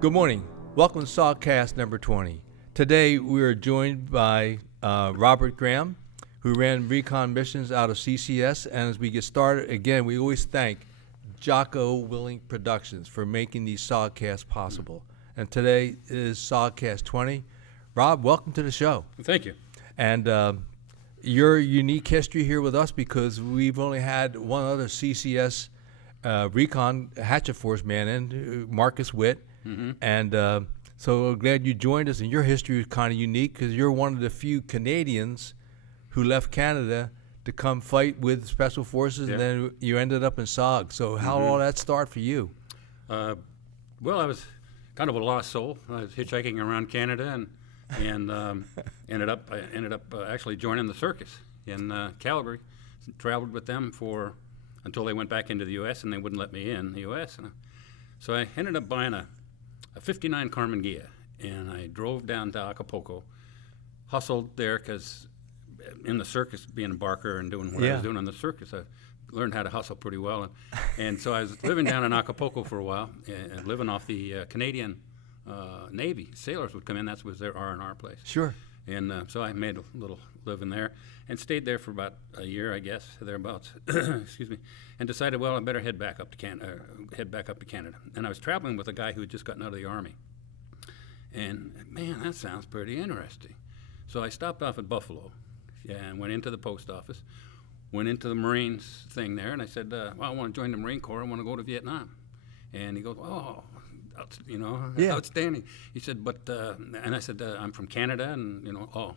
Good morning. Welcome to SOGCast number 20. Today we are joined by Robert Graham, who ran recon missions out of CCS. And as we get started, again, we always thank Jocko Willing Productions for making these SOGcasts possible. And today is SOGcast 20. Rob, welcome to the show. Thank you. And your unique history here with us, because we've only had one other CCS recon hatchet force man in, Marcus Witt. Mm-hmm. And so glad you joined us, and your history is kind of unique because you're one of the few Canadians who left Canada to come fight with Special Forces, and then you ended up in SOG. So how did all that start for you? Well, I was kind of a lost soul. I was hitchhiking around Canada and ended up actually joining the circus in Calgary. Traveled with them until they went back into the U.S. and they wouldn't let me in the U.S. So I ended up buying a 59 Carmen Ghia, and I drove down to Acapulco, hustled there because in the circus, being a barker and doing what I was doing in the circus, I learned how to hustle pretty well. And so I was living down in Acapulco for a while, living off the Canadian Navy. Sailors would come in. That was their R&R place. Sure. And so I made a little living there and stayed there for about a year, I guess, thereabouts. Excuse me. And decided, well, I better head back up to Canada. And I was traveling with a guy who had just gotten out of the Army. And man, that sounds pretty interesting. So I stopped off at Buffalo, and went into the post office, went into the Marines thing there, and I said, well, I want to join the Marine Corps. I want to go to Vietnam. And he goes, oh, outstanding. He said, but, and I said, I'm from Canada, and, oh,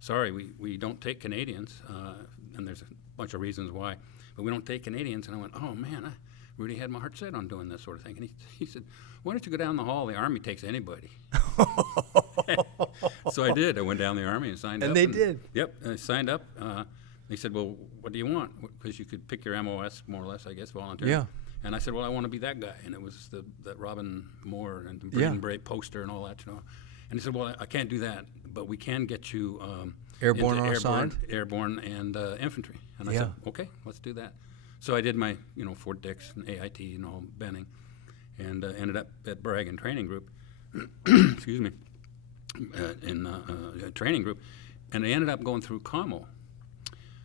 sorry, we don't take Canadians, and there's a bunch of reasons why, but we don't take Canadians. And I went, oh, man, I really had my heart set on doing this sort of thing. And he said, why don't you go down the hall? The Army takes anybody. So I did. I went down the Army and signed up. And they did? Yep, I signed up. He said, well, what do you want? Because you could pick your MOS, more or less, I guess, volunteer. Yeah. And I said, well, I want to be that guy. And it was that Robin Moore and Braden Bray poster and all that, And he said, well, I can't do that, but we can get you airborne and infantry. And I said, okay, let's do that. So I did my, Fort Dix and AIT and all Benning, and ended up at Bragg and Training Group, excuse me, in a training group, and I ended up going through COMO.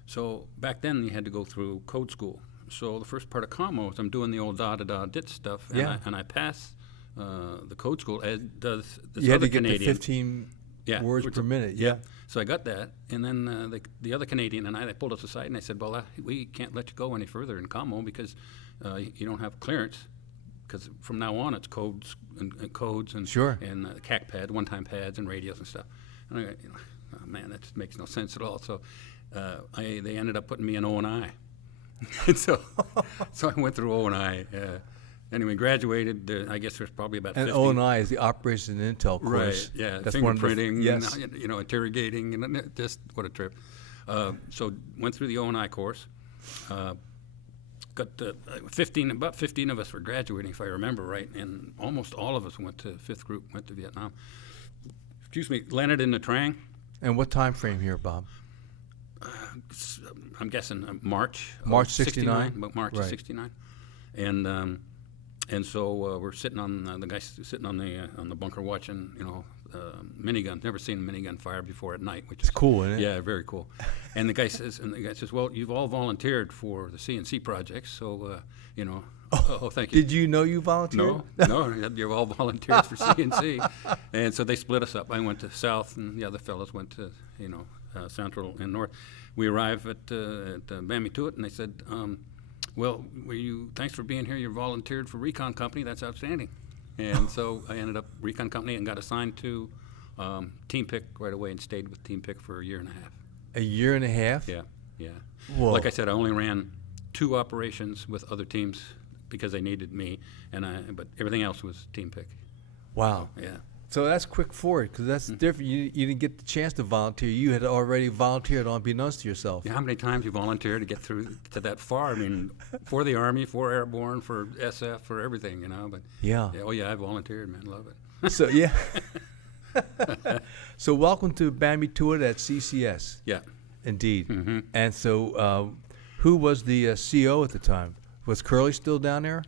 So back then you had to go through code school. So the first part of COMO is I'm doing the old dit stuff, and I pass the code school, as does this you other had to Canadian. Get the 15 words per minute. Yeah. So I got that, and then the other Canadian and they pulled us aside, and they said, well, we can't let you go any further in COMO because you don't have clearance, because from now on it's codes and sure. And CAC pad, one-time pads and radios and stuff. And I go, oh, man, that just makes no sense at all. So they ended up putting me in O&I. And so I went through O&I. Anyway, graduated. I guess there's probably about 50. And O&I is the Operation and Intel course. Right. Yeah. That's fingerprinting. Yes. Interrogating, and just what a trip. So went through the O&I course. Got about 15 of us were graduating, if I remember right, and almost all of us fifth group went to Vietnam. Excuse me. Landed in the Trang. And what time frame here, Bob? I'm guessing March. March 69. About March of 69, and so we're sitting on the guy sitting on the bunker watching, minigun. Never seen a minigun fire before at night, which is cool, isn't it? Yeah, very cool. And the guy says, well, you've all volunteered for the CNC projects, so Oh, thank you. Did you know you volunteered? No, you're all volunteers for CNC. And so they split us up. I went to South, and the other fellows went to, Central and North. We arrived at Bamituit, and they said, well, thanks for being here. You're volunteered for Recon Company. That's outstanding. And so I ended up Recon Company and got assigned to Team Pick right away and stayed with Team Pick for a year and a half. A year and a half? Yeah. Whoa. Like I said, I only ran 2 operations with other teams because they needed me, but everything else was Team Pick. Wow. Yeah. So that's quick forward, because that's different. You didn't get the chance to volunteer. You had already volunteered unbeknownst to yourself. Yeah, how many times you volunteered to get through to that far? I mean, for the Army, for Airborne, for SF, for everything, But I volunteered, man. Love it. So yeah. So welcome to Bamituit at CCS. Yeah. Indeed. Mm-hmm. And so, who was the CO at the time? Was Curly still down there?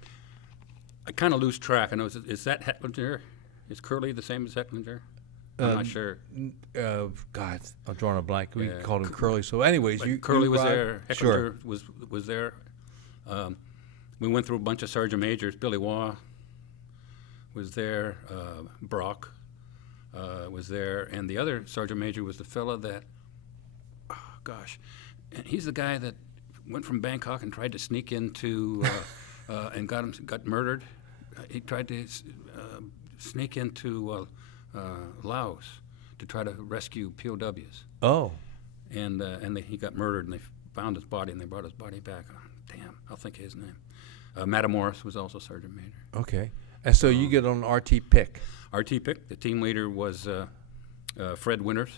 I kind of lose track. I know is that Hetlinger? Is Curly the same as Hecklinger? I'm not sure. God, I'm drawing a blank. We Yeah. called him Curly. So, anyways, Curly was arrived- there. Hecklinger Sure. was there. We went through a bunch of sergeant majors. Billy Waugh was there. Brock was there, and the other sergeant major was the fella that, and he's the guy that went from Bangkok and tried to sneak into and got murdered. He tried to sneak into Laos to try to rescue POWs. Oh, And he got murdered, and they found his body, and they brought his body back. Oh, damn, I'll think of his name. Matamoros was also sergeant major. okay. And so you get on RT pick. RT pick. The team leader was Fred Winters,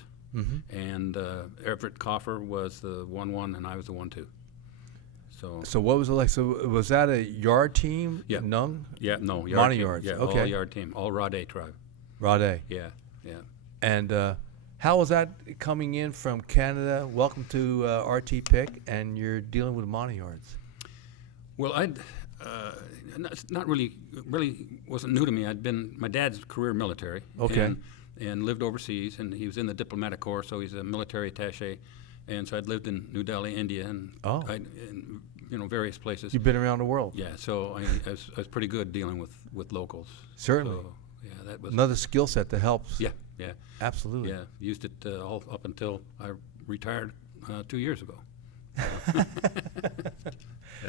and Everett Coffer was the 1-1, and I was the 1-2. So what was it like? So was that a yard team? Yeah. Nung? Yeah, no, yard Monte team. yards, Yeah, okay. all yard team, all Rade tribe. Rade. Yeah. And how was that coming in from Canada? Welcome to RT pick, and you're dealing with Monte yards. Well, not really wasn't new to me. I'd been my dad's career military. Okay. And lived overseas, and he was in the diplomatic corps, so he's a military attaché. And so I'd lived in New Delhi, India, and various places. You've been around the world. Yeah, so I was pretty good dealing with locals. Certainly. So, yeah, that was Another skill set that helps. Yeah. Absolutely. Yeah, used it all up until I retired 2 years ago.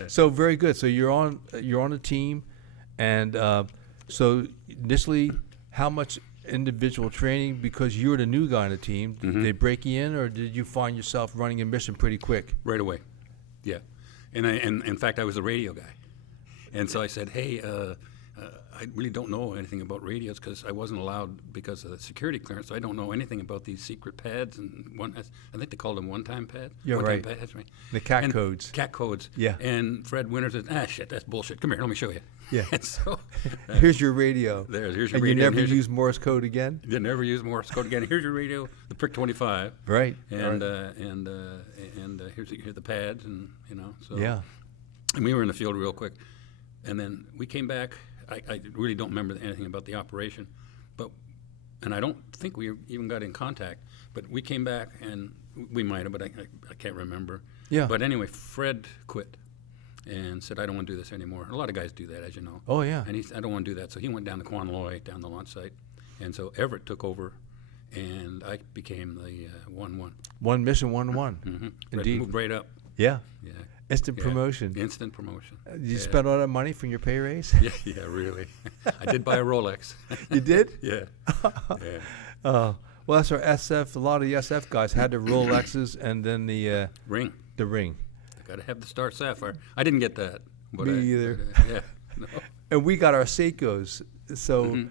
So very good. So you're on the team, and so initially, how much individual training? Because you were the new guy on the team. Did they break you in, or did you find yourself running a mission pretty quick? Right away. Yeah, and in fact I was a radio guy, and so I said, hey. I really don't know anything about radios because I wasn't allowed because of the security clearance. So I don't know anything about these secret pads and I think they called them one-time pads. Yeah, one-time right. Pads, right. The CAT codes. CAT codes. Yeah. And Fred Winters said, shit, that's bullshit. Come here, let me show you. Yeah. And so Here's your radio. here's your and radio. you never and use Morse code again? You never use Morse code again. Here's your radio, the Prick 25. Right. And right. Here's the pads, and so. Yeah. And we were in the field real quick, and then we came back. I really don't remember anything about the operation, and I don't think we even got in contact. But we came back, and we might have, but I can't remember. Yeah. But anyway, Fred quit and said, I don't want to do this anymore. A lot of guys do that, as you know. Oh, yeah. And he said, I don't want to do that. So he went down to Quan Loy, down the launch site. And so Everett took over, and I became the 1-1. One mission, 1-1. Mm-hmm. Indeed. Moved right up. Yeah. Yeah. Instant Yeah. promotion. Instant promotion. You spent all that money from your pay raise? Yeah, really. I did buy a Rolex. You did? Yeah. Well, that's our SF. A lot of the SF guys had the Rolexes and then the Ring. the ring. I got to have the Star Sapphire. I didn't get that. But Me either. Yeah. No. And we got our Seikos. So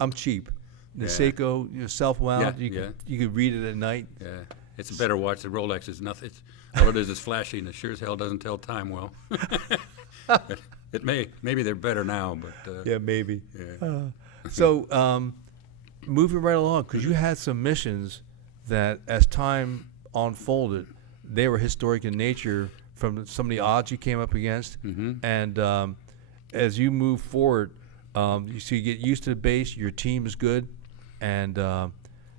I'm cheap. The Yeah. Seiko, self-wound. Yeah, You could read it at night. Yeah. It's a better watch. The Rolex is nothing. All it is flashy, and it sure as hell doesn't tell time well. Maybe they're better now, but Yeah, maybe. yeah. So moving right along, because you had some missions that, as time unfolded, they were historic in nature from some of the odds you came up against. And as you move forward, you get used to the base, your team is good. And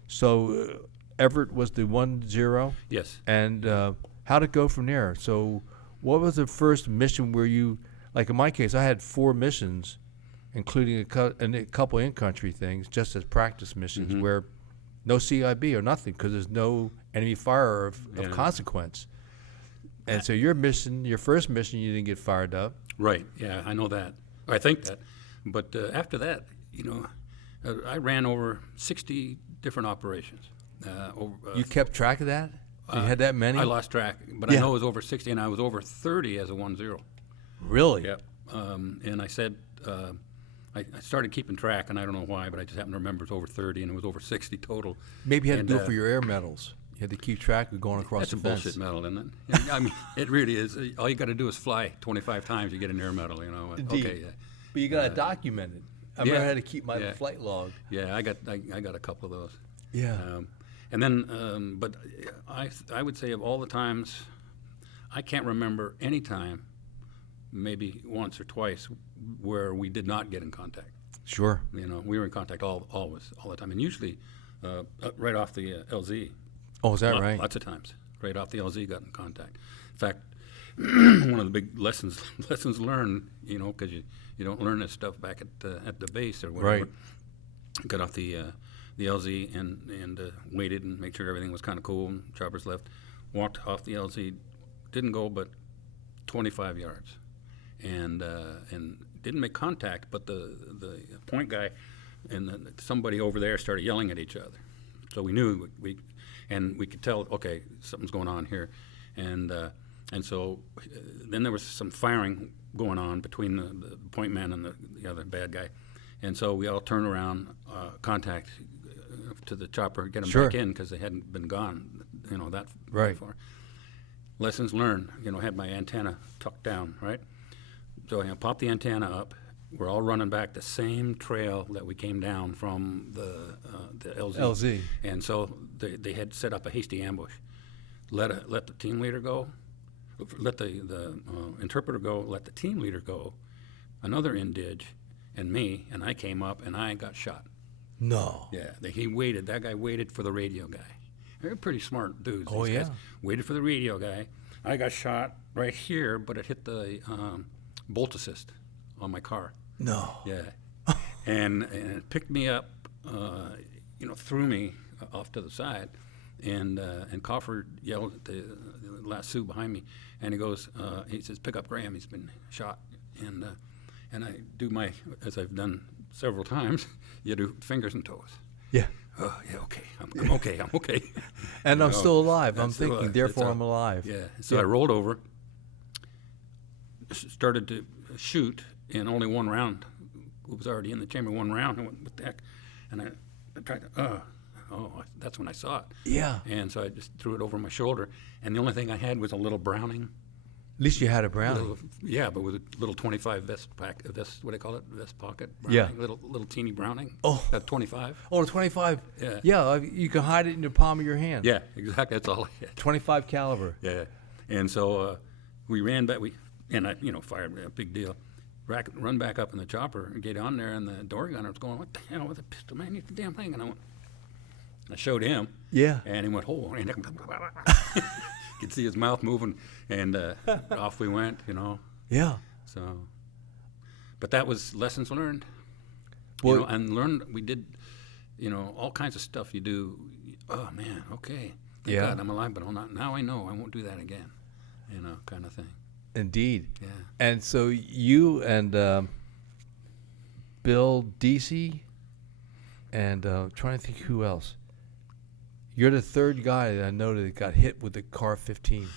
so Everett was the 1-0. Yes. And how'd it go from there? So what was the first mission where you, like in my case, I had 4 missions, including a couple in-country things, just as practice missions, where no CIB or nothing, because there's no enemy fire of consequence. And so your first mission, you didn't get fired up. Right. Yeah, I know that. I think that. But after that, I ran over 60 different operations. You kept track of that? You had that many? I lost track, but Yeah. I know it was over 60, and I was over 30 as a 1-0. Really? Yep. And I said, I started keeping track, and I don't know why, but I just happen to remember it was over 30, and it was over 60 total. Maybe you had And, to do it for your air medals. You had to keep track of going across That's the a fence. bullshit medal, isn't it? And, I mean, it really is. All you got to do is fly 25 times, you get an air medal, Indeed. Okay, yeah. But you got to document it. I remember I had to keep my Yeah. flight log. Yeah, I got a couple of those. Yeah. And then, but I would say of all the times, I can't remember any time, maybe once or twice, where we did not get in contact. Sure. You know, we were in contact all the time, and usually right off the LZ. Oh, is that right? Lots of times, right off the LZ, got in contact. In fact, one of the big lessons learned, you know, because you don't learn this stuff back at the base or whatever. Right. Got off the LZ and waited and make sure everything was kind of cool. And choppers left, walked off the LZ, didn't go but 25 yards, and didn't make contact. But the point guy and somebody over there started yelling at each other, so we knew we could tell, okay, something's going on here, and so then there was some firing going on between the point man and the other bad guy, and so we all turned around, contact to the chopper, get them Sure. back in because they hadn't been gone, you know, that Right. far. Lessons learned, you know, had my antenna tucked down, right? So I popped the antenna up. We're all running back the same trail that we came down from the LZ. LZ. And so they had set up a hasty ambush. Let the team leader go, let the interpreter go, let the team leader go, another indige, and me, and I came up and I got shot. No. Yeah, that guy waited for the radio guy. They're pretty smart dudes. Oh, these yeah. guys. Waited for the radio guy. I got shot right here, but it hit the bolt assist on my car. No. Yeah, and it picked me up, you know, threw me off to the side, and Coffer yelled at the last Sioux behind me, and he goes, he says, "Pick up Graham, he's been shot," and I do my, as I've done several times, you do fingers and toes. Yeah. Oh, yeah, okay, I'm okay, I'm okay. And You I'm know, still alive. I'm still thinking, alive. therefore That's I'm all. alive. Yeah, so Yeah. I rolled over, started to shoot, and only one round was already in the chamber. One round, I went, what the heck? And I tried to, that's when I saw it. Yeah. And so I just threw it over my shoulder, and the only thing I had was a little Browning. At least you had a Browning. Yeah, but with a little 25 vest, what do they call it? Vest pocket? Yeah. Browning, little teeny Browning. Oh. 25. Oh, 25. Yeah. Yeah, you can hide it in the palm of your hand. Yeah, exactly. That's all I had. 25 caliber. Yeah, and so we ran back. And I, you know, fired a big deal. Run back up in the chopper and get on there, and the door gunner was going, "What the hell with a pistol, man? You the damn thing!" And I showed him. Yeah. And he went, "Oh!" And you could see his mouth moving, and off we went. You know. Yeah. So, but that was lessons learned. Well, You know, and learned. We did, you know, all kinds of stuff you do. Oh man, okay. Thank Yeah. God I'm alive, but now I know I won't do that again. You know, kind of thing. Indeed. Yeah. And so you and Bill Deasy and trying to think who else. You're the third guy that I know that got hit with the car 15.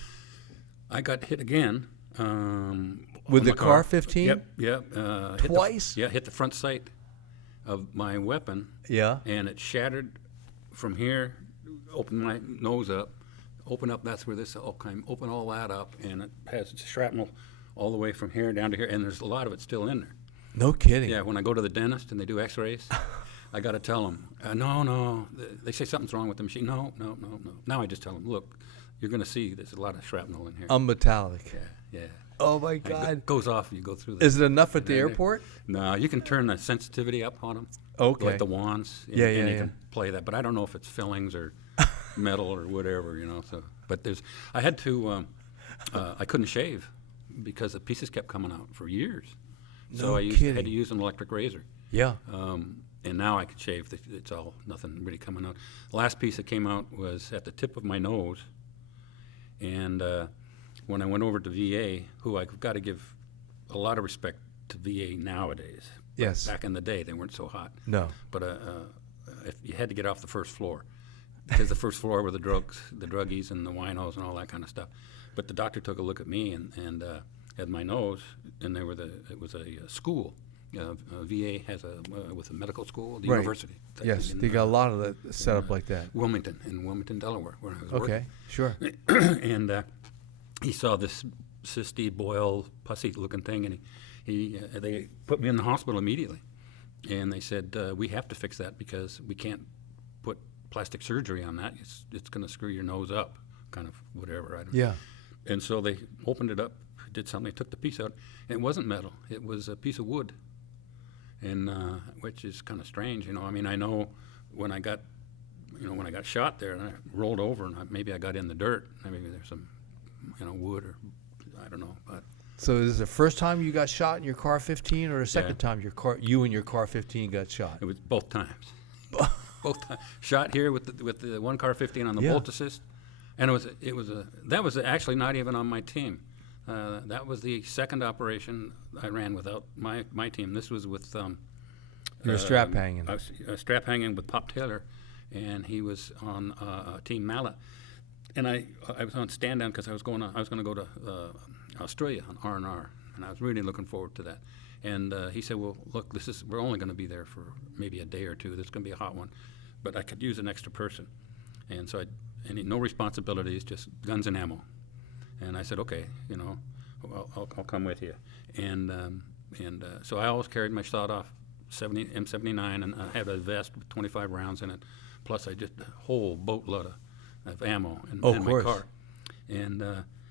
I got hit again. With on the my car 15? Yep. Twice? Hit the front sight of my weapon, Yeah. and it shattered from here, opened my nose up, open up, that's where this all came, open all that up, and it has shrapnel all the way from here down to here, and there's a lot of it still in there. No kidding. Yeah, when I go to the dentist and they do x-rays, I got to tell them, no, they say something's wrong with the machine. No. Now I just tell them, look, you're going to see there's a lot of shrapnel in here. Metallic. Yeah. Oh my It God. goes off, you go through the... Is it enough at the airport? No, you can turn the sensitivity up on them. Okay. Like the wands. And, Yeah, and yeah, you yeah. can play that, but I don't know if it's fillings or metal or whatever, you know. So, but I had to, I couldn't shave because the pieces kept coming out for years. So No I had kidding. to use an electric razor. Yeah. And now I can shave. It's all, nothing really coming out. The last piece that came out was at the tip of my nose. And when I went over to VA, who I've got to give a lot of respect to VA nowadays. Yes. Back in the day, they weren't so hot. No. But if you had to get off the first floor, because the first floor were the druggies and the winos and all that kind of stuff. But the doctor took a look at me and at my nose, and it was a school. VA has with a medical school, the Right. university. Yes, they got a lot of that set up like that. Wilmington, Delaware, where I was working. Okay, sure. And he saw this cysty, boil, pussy-looking thing, and they put me in the hospital immediately. And they said, we have to fix that because we can't put plastic surgery on that. It's going to screw your nose up, kind of whatever. I don't know. Yeah. And so they opened it up, did something, took the piece out. And it wasn't metal. It was a piece of wood. and which is kind of strange, you know. I mean, I know when I got shot there, and I rolled over, and maybe I got in the dirt. Maybe there's some, you know, wood or I don't know, but. So is this the first time you got shot in your car 15, or the second time you and your car 15 got shot? It was both times. Both times. Shot here with the one car 15 on the bolt assist, and that was actually not even on my team. That was the second operation I ran without my team. This was with You're strap hanging. I was strap hanging with Pop Taylor, and he was on Team Mallet, and I was on stand down because I was going to go to Australia on R&R, and I was really looking forward to that. And he said, "Well, look, we're only going to be there for maybe a day or two. This is going to be a hot one, but I could use an extra person." And so no responsibilities, just guns and ammo. And I said, "Okay, you know, I'll come with you." And so I always carried my sawed-off M79, and I had a vest with 25 rounds in it, plus I just a whole boatload of ammo in my car. And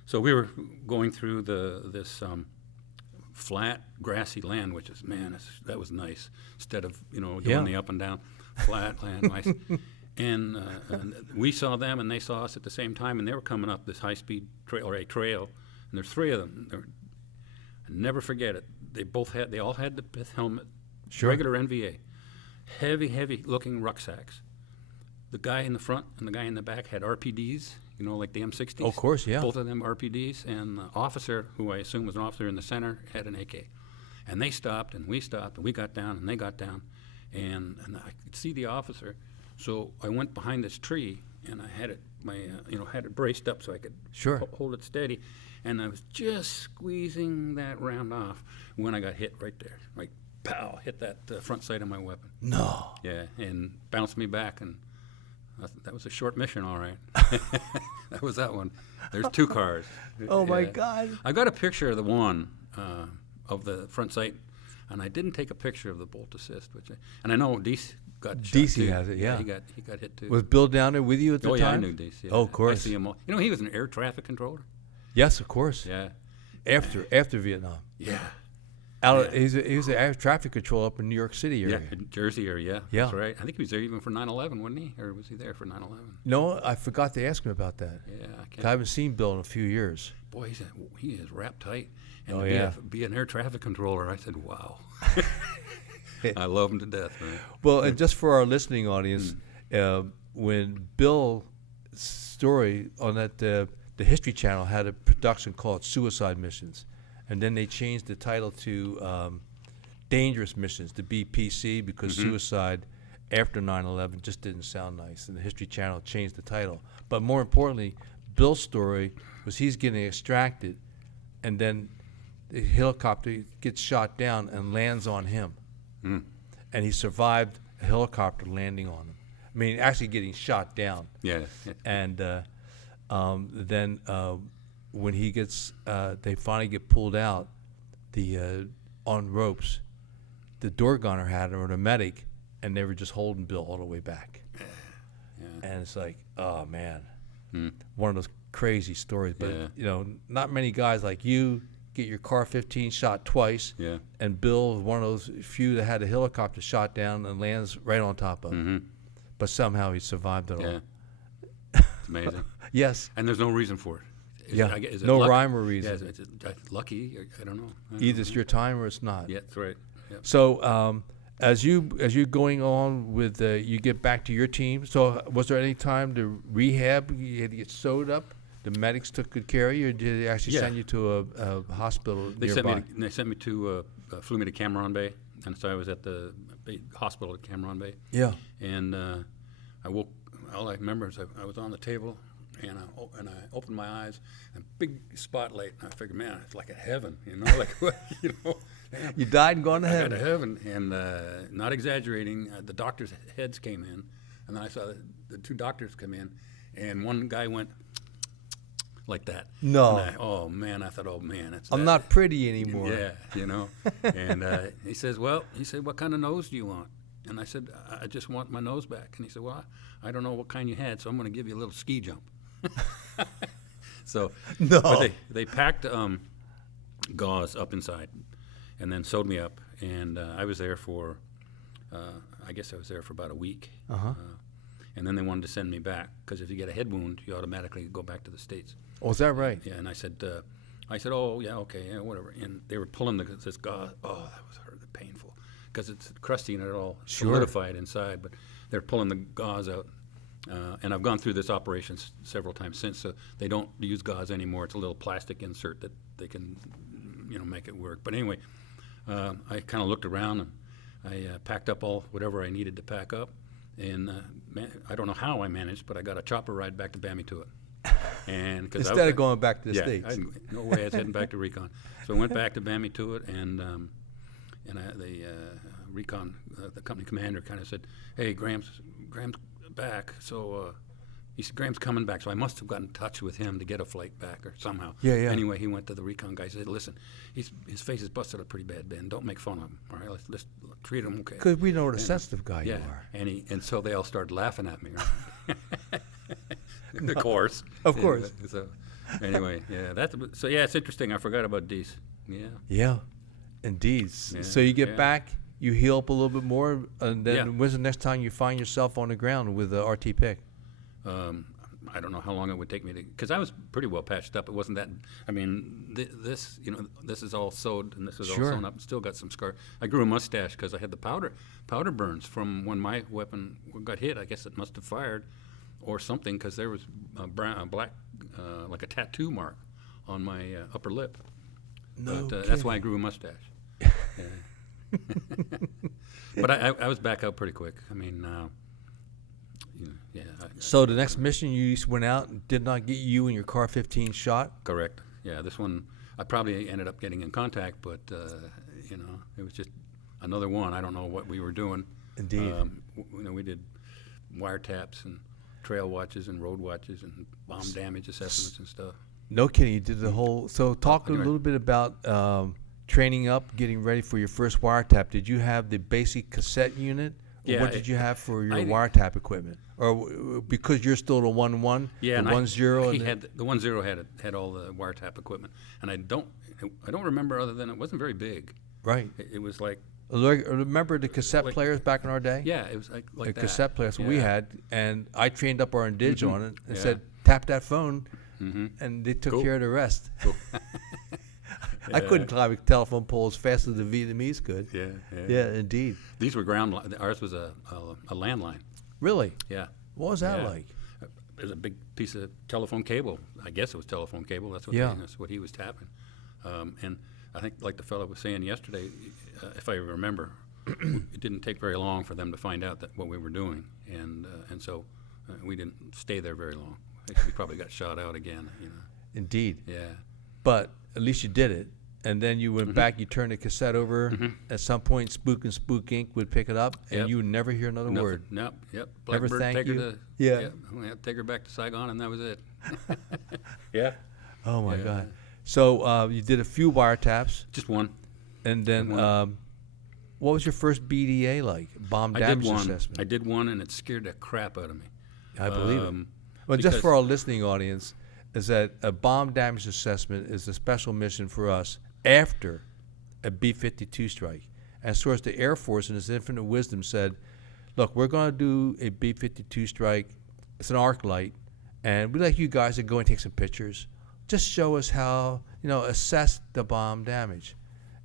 so we were going through this flat, grassy land, which is, man, that was nice. Instead of, you know, doing the up and down, flat land, nice. And we saw them, and they saw us at the same time, and they were coming up this high-speed trail, and there's three of them. I'll never forget it. They all had the pith helmet, regular NVA, heavy-looking rucksacks. The guy in the front and the guy in the back had RPDs, you know, like the M60s. Of course, yeah. Both of them RPDs, and the officer, who I assume was an officer in the center, had an AK. And they stopped, and we stopped, and we got down, and they got down, and I could see the officer. So I went behind this tree, and I had it, had it braced up so I could hold it steady, and I was just squeezing that round off when I got hit right there, like pow, hit that front sight of my weapon. No. Yeah, and bounced me back, and that was a short mission, all right. That was that one. There's two cars. Oh, my God. I got a picture of the one of the front sight, and I didn't take a picture of the bolt assist, and I know DC got shot DC too. has it, yeah. He got hit too. Was Bill down there with you at the time? Oh, yeah, I knew DC. Yeah. Oh, of course. I see him all. You know, he was an air traffic controller. Yes, of course. Yeah. After Vietnam. Yeah. He was an air traffic control up in New York City area. Yeah, Jersey area. Yeah. That's right. I think he was there even for 9/11, wasn't he? Or was he there for 9/11? No, I forgot to ask him about that. Yeah. I haven't seen Bill in a few years. Boy, he is wrapped tight. And be an air traffic controller, I said, wow. I love him to death, man. Well, and just for our listening audience, when Bill's story on that, the History Channel had a production called Suicide Missions. And then they changed the title to Dangerous Missions, the BPC, because suicide after 9/11 just didn't sound nice. And the History Channel changed the title. But more importantly, Bill's story was he's getting extracted, and then the helicopter gets shot down and lands on him. And he survived a helicopter landing on him. I mean, actually getting shot down. Yeah. And then when he gets, they finally get pulled out, on ropes, the door gunner had him, or the medic, and they were just holding Bill all the way back. Yeah. And it's like, oh man, one of those crazy stories. But you know, not many guys like you get your car 15 shot twice. Yeah. And Bill was one of those few that had a helicopter shot down and lands right on top of him. But somehow he survived it all. It's amazing. Yes. And there's no reason for it. Is it no luck? rime or reason. Yeah, is it lucky? I don't know. Either it's your time or it's not. Yeah, that's right. Yep. So as you going on with you get back to your team. So was there any time to rehab? You had to get sewed up. The medics took good care of you, or did they actually send you to a hospital nearby? They sent me to flew me to Cameron Bay, and so I was at the hospital at Cameron Bay. Yeah. And I woke. All I remember is I was on the table. And I opened my eyes, and big spotlight. And I figured, man, it's like a heaven, you know, like You died and gone to heaven. I got to heaven, and not exaggerating, the doctors' heads came in, and then I saw the two doctors come in, and one guy went like that. No. And oh man, I thought, that's. I'm not pretty anymore. Yeah, you know. And he said, what kind of nose do you want? And I said, I just want my nose back. And he said, well, I don't know what kind you had, so I'm going to give you a little ski jump. So, no. But they packed gauze up inside, and then sewed me up. And I was there for, I guess I was there for about a week. And then they wanted to send me back because if you get a head wound, you automatically go back to the States. Oh, is that right? Yeah, and I said, oh, yeah, okay, yeah, whatever. And they were pulling this gauze. Oh, that was painful because it's crusty and it all solidified inside. But they're pulling the gauze out. And I've gone through this operation several times since, so they don't use gauze anymore. It's a little plastic insert that they can, make it work. But anyway, I kind of looked around and I packed up whatever I needed to pack up. And I don't know how I managed, but I got a chopper ride back to Bamituit. And instead of going back to the States. No way I was heading back to recon. So I went back to Bamituit, and the recon, the company commander kind of said, "Hey, Graham's back." So he said, "Graham's coming back." So I must have gotten in touch with him to get a flight back or somehow. Yeah. Anyway, he went to the recon guy. He said, "Listen, his face is busted up pretty bad, Ben. Don't make fun of him. All right, let's treat him okay." Because we know what a sensitive guy you are. And so they all started laughing at me. Right? Of course. Of course. So anyway, it's interesting. I forgot about Dees. Yeah. Yeah, indeed. Yeah, so you get back, you heal up a little bit more, and then when's the next time you find yourself on the ground with the RT pick? I don't know how long it would take me to, because I was pretty well patched up. It wasn't that. I mean, this is all sewed and this is all sewn up. Still got some scar. I grew a mustache because I had the powder burns from when my weapon got hit. I guess it must have fired, or something, because there was a black, like a tattoo mark on my upper lip. No, but that's why I grew a mustache. But I was back out pretty quick. I mean. So the next mission you went out and did not get you and your Car 15 shot? Correct. Yeah, this one I probably ended up getting in contact, but it was just another one. I don't know what we were doing. Indeed. We did wiretaps and trail watches and road watches and bomb damage assessments and stuff. No kidding. You did the whole. So talk a little bit about training up, getting ready for your first wiretap. Did you have the basic cassette unit? Yeah, what did you have for your wiretap equipment? Or because you're still the 1-1, yeah, the 1-0? He had the 1-0 had all the wiretap equipment, and I don't remember other than it wasn't very big. Right. It was like. Remember the cassette players back in our day? Yeah, it was like the that. Cassette players we had, and I trained up our indige on it and said, tap that phone, and they took care of the rest. Cool. I couldn't climb a telephone pole as fast as the Vietnamese could. Yeah, indeed. These were ground. Ours was a landline. Really? Yeah. What was that like? It was a big piece of telephone cable. I guess it was telephone cable. That's what he was tapping. And I think, like the fellow was saying yesterday, if I remember, it didn't take very long for them to find out that what we were doing, and so we didn't stay there very long. We probably got shot out again. Indeed. Yeah. But at least you did it. And then you went back, you turned the cassette over. At some point, Spook and Spook Inc. would pick it up, and you would never hear another word. Nope, yep. Never Blackbird, thank take you. her to, we had to take her back to Saigon, and that was it. Yeah. Oh, my God. So you did a few wiretaps. Just one. And then what was your first BDA like, bomb damage assessment? I did one, and it scared the crap out of me. I believe it. Well, just for our listening audience, is that a bomb damage assessment is a special mission for us after a B-52 strike. And so as the Air Force in its infinite wisdom said, look, we're going to do a B-52 strike. It's an arc light, and we'd like you guys to go and take some pictures. Just show us how, assess the bomb damage.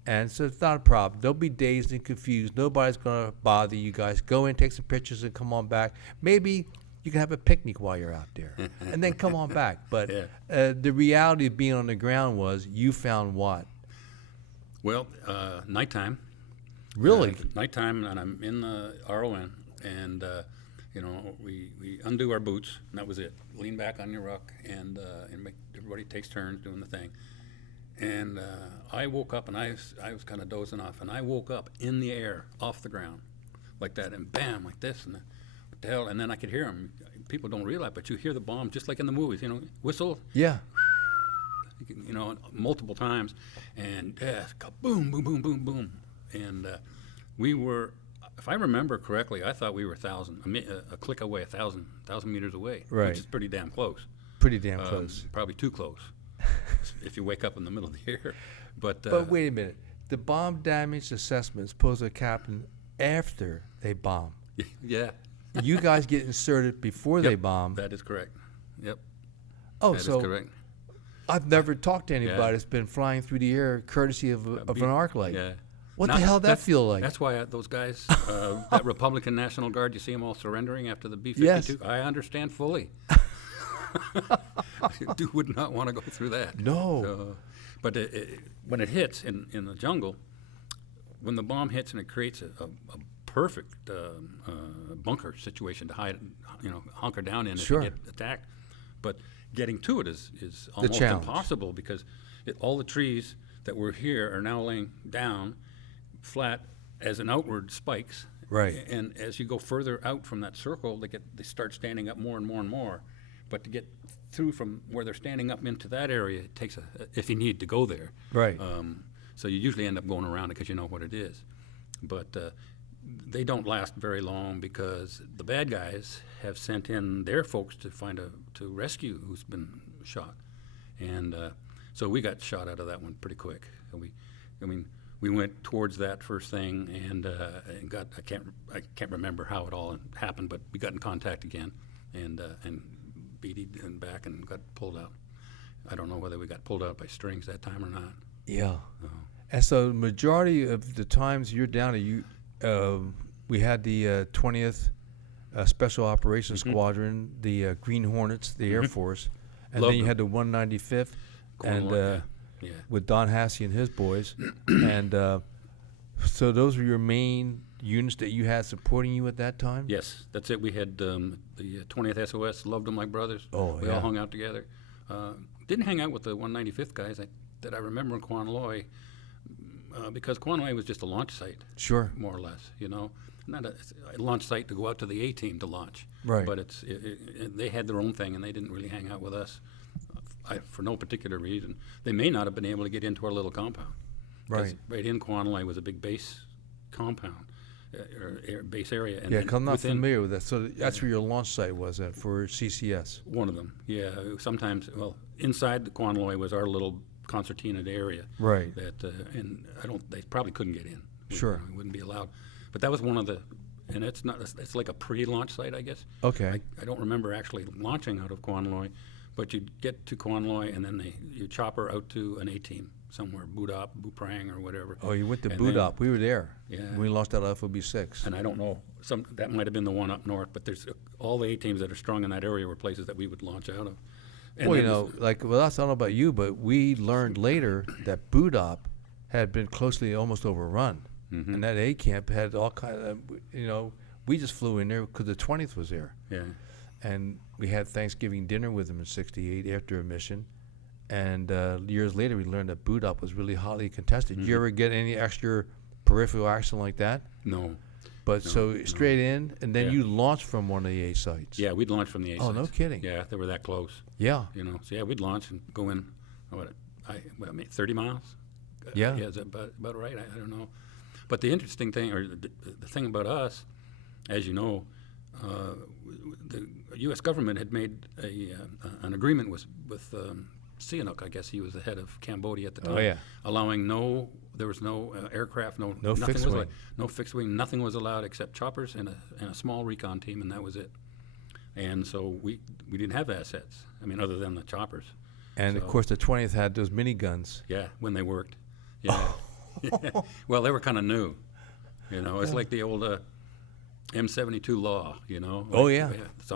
And so it's not a problem. Don't be dazed and confused. Nobody's going to bother you guys. Go in, take some pictures, and come on back. Maybe you can have a picnic while you're out there, and then come on back. But the reality of being on the ground was you found what? Well, nighttime. Really? Nighttime, and I'm in the RON, and we undo our boots, and that was it. Lean back on your ruck, and everybody takes turns doing the thing. And I woke up, and I was kind of dozing off, and I woke up in the air, off the ground, like that, and bam, like this, and what the hell? And then I could hear them. People don't realize, but you hear the bomb just like in the movies, whistle. Yeah. Multiple times, and boom, boom, boom, boom, boom, and we were, if I remember correctly, I thought we were a click away, 1,000 meters away, right, which is pretty damn close. Pretty damn close. Probably too close if you wake up in the middle of the air. But wait a minute, the bomb damage assessment is supposed to happen after they bomb. Yeah. You guys get inserted before they bomb. That is correct. Yep. Oh, That so is correct. I've never talked to anybody Yeah. that's been flying through the air courtesy of an arc light. Yeah. What the hell that feel like? That's why those guys, that Republican National Guard, you see them all surrendering after the B-52. Yes. I understand fully. I would not want to go through that. No. So, but when it hits in the jungle, when the bomb hits and it creates a perfect bunker situation to hide, hunker down in Sure. if you get attacked. But getting to it is almost challenge. impossible because all the trees that were here are now laying down flat as an outward spikes. Right. And as you go further out from that circle, they start standing up more and more and more. But to get through from where they're standing up into that area, it takes if you need to go there. Right. So you usually end up going around it because you know what it is. But they don't last very long because the bad guys have sent in their folks to rescue who's been shot, and so we got shot out of that one pretty quick. We went towards that first thing and got I can't remember how it all happened, but we got in contact again and beated and back and got pulled out. I don't know whether we got pulled out by strings that time or not. Yeah. And so the majority of the times you're down we had the 20th Special Operations Squadron, the Green Hornets, the Air Force, and Love then you them. had the 195th, and Yeah. with Don Hassey and his boys. And so those were your main units that you had supporting you at that time? Yes, that's it. We had the 20th SOS, loved them like brothers. Oh, we yeah. all hung out together. Didn't hang out with the 195th guys that I remember in Quan Loy because Quan Loy was just a launch site. Sure. More or less, Not a launch site to go out to the A-team to launch. Right. But they had their own thing, and they didn't really hang out with us for no particular reason. They may not have been able to get into our little compound. 'Cause Right. right in Quan Loy was a big base compound, or base area. And Yeah, then 'cause I'm not within- familiar with that. So that's where your launch site was at for CCS. One of them, yeah. Sometimes, inside the Quan Loy was our little concertina area. Right. That, and they probably couldn't get in. Sure. It wouldn't be allowed. But that was one of the, and it's like a pre-launch site, I guess. Okay. I don't remember actually launching out of Quan Loy, but you'd get to Quan Loy and then you chopper out to an A-team somewhere, Budap, Buprang, or whatever. Oh, you went to And Budap. We were there. Yeah. We lost that FOB 6. And I don't know, that might have been the one up north, but there's all the A-teams that are strong in that area were places that we would launch out of. And Well, then I don't know about you, but we learned later that Budap had been closely almost overrun. Mhm. And that A camp had all kind of, we just flew in there because the 20th was there. Yeah. And we had Thanksgiving dinner with them in '68 after a mission. And years later, we learned that Budap was really hotly contested. Did you ever get any extra peripheral action like that? No. But straight in, and then Yeah. you launched from one of the A sites. Yeah, we'd launch from the A Oh, sites. no kidding. Yeah, they were that close. Yeah. So yeah, we'd launch and go in. 30 miles. Yeah. Yeah, is that about right? I don't know. But the interesting thing, or the thing about us, as you know, the U.S. government had made an agreement with Sihanouk, I guess he was the head of Cambodia at the time. Oh, yeah. Allowing there was no aircraft, No nothing fixed was wing. no fixed wing, nothing was allowed except choppers and a small recon team, and that was it. And so we didn't have assets, other than the choppers. And, of course, the 20th had those miniguns. Yeah, when they worked. Yeah. Yeah. Well, they were kind of new. It's like the old M72 law, Oh, yeah.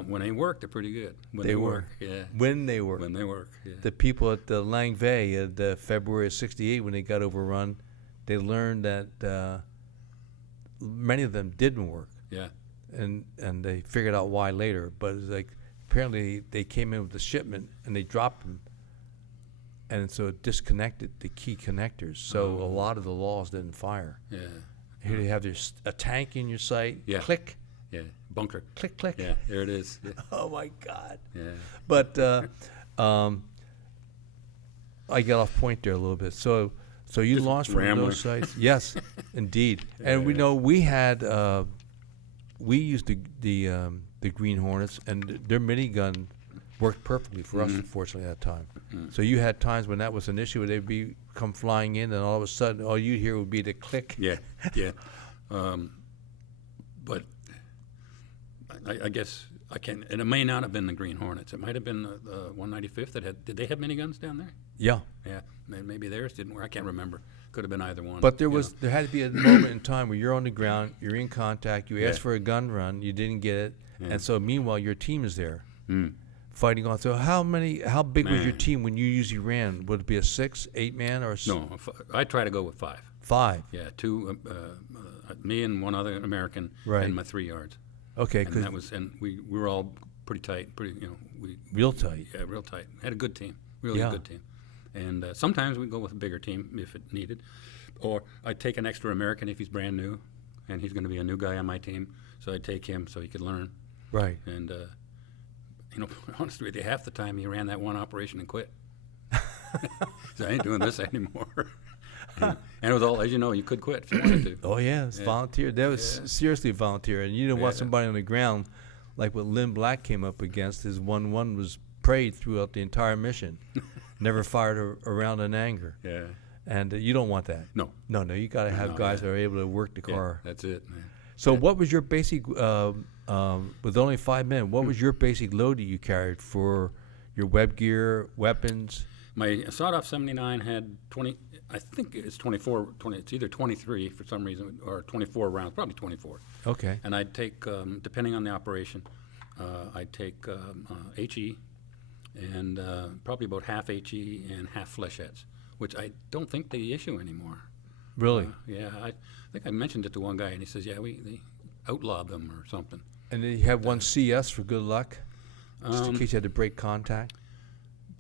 When they work, they're pretty good. When They they were. work, yeah. When they were. When they work, yeah. The people at the Langvay at February of '68, when they got overrun, they learned that many of them didn't work, Yeah. and they figured out why later. But it's like apparently they came in with the shipment and they dropped them, and so it disconnected the key connectors. So a lot of the laws didn't fire. Yeah. Here you have a tank in your sight. Yeah. Click, Yeah. Bunker. click, click. Yeah. There it is. Yeah. Oh my God. Yeah. But I got off point there a little bit. So you Just launched from rambling. those sites? Yes, indeed. And we know we had we used the Green Hornets, and their minigun worked perfectly for us, unfortunately, at that time. So you had times when that was an issue, where they'd come flying in, and all of a sudden, all you'd hear would be the click. Yeah. But I guess I can, and it may not have been the Green Hornets. It might have been the 195th that had. Did they have miniguns down there? Yeah. Yeah, maybe theirs didn't work. I can't remember. Could have been either one. But there had to be a moment in time where you're on the ground, you're in contact, you asked for a gun run, you didn't get it, and so meanwhile your team is there fighting on. So how big was your team when you usually ran? Would it be a 6, 8 man or? No, I try to go with 5. 5. Yeah, 2. Me and one other American, and my 3 yards. Okay, and we were all pretty tight. Real tight. Yeah, real tight. Had a good team, really good team. And sometimes we'd go with a bigger team if it needed. Or I'd take an extra American if he's brand new, and he's going to be a new guy on my team. So I'd take him so he could learn. Right. And, honestly with you, half the time he ran that one operation and quit. So I ain't doing this anymore. And it was all, as you know, you could quit if you wanted to. Oh, yeah, it's volunteer. That was seriously volunteer. And you didn't want somebody on the ground like what Lynn Black came up against. His 1-1 was prayed throughout the entire mission. Never fired around in anger. Yeah. And you don't want that. No. You got to have guys that are able to work the car. That's it, man. So what was your basic, with only 5 men, what was your basic load that you carried for your web gear, weapons? My sawed-off 79 had 20, I think it's 24, it's either 23 for some reason, or 24 rounds, probably 24. Okay. And I'd take, depending on the operation, I'd take HE, and probably about half HE and half flechettes, which I don't think they issue anymore. Really? Yeah, I think I mentioned it to one guy, and he says, they outlawed them or something. And then you have one CS for good luck, just in case you had to break contact?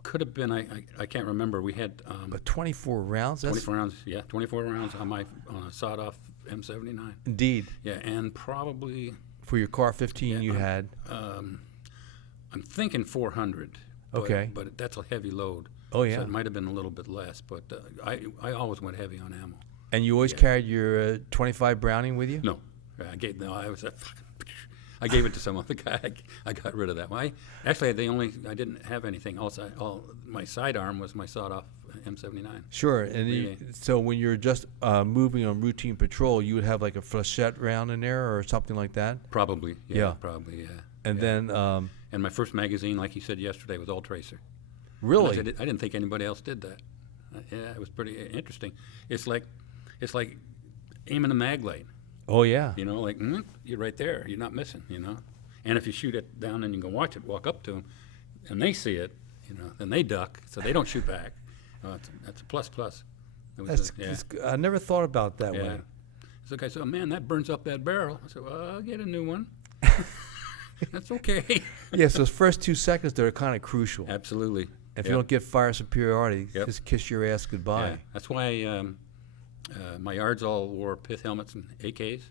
Could have been, I can't remember. We had... but 24 rounds? 24 rounds, yeah, 24 rounds on a sawed-off M79. Indeed. Yeah, and probably... For your car 15 you had? I'm thinking 400. Okay. But that's a heavy load. Oh, yeah. So it might have been a little bit less, but I always went heavy on ammo. And you always carried your 25 Browning with you? No. I gave it to some other guy. I got rid of that. Actually, I didn't have anything else. My sidearm was my sawed-off M79. Sure. And so when you're just moving on routine patrol, you would have like a flechette round in there or something like that? Probably. Yeah. Probably. Yeah. And then. And my first magazine, like you said yesterday, was all tracer. Really? I didn't think anybody else did that. Yeah, it was pretty interesting. It's like aiming a mag light. Oh, yeah. You're right there. You're not missing, And if you shoot it down and you can watch it, walk up to them, and they see it, then they duck, so they don't shoot back. That's a plus. I never thought about that way. So the guy said, man, that burns up that barrel. I said, well, I'll get a new one. That's okay. Yes, those first 2 seconds, they're kind of crucial. Absolutely. If you don't get fire superiority, just kiss your ass goodbye. Yeah. That's why my yards all wore pith helmets and AKs,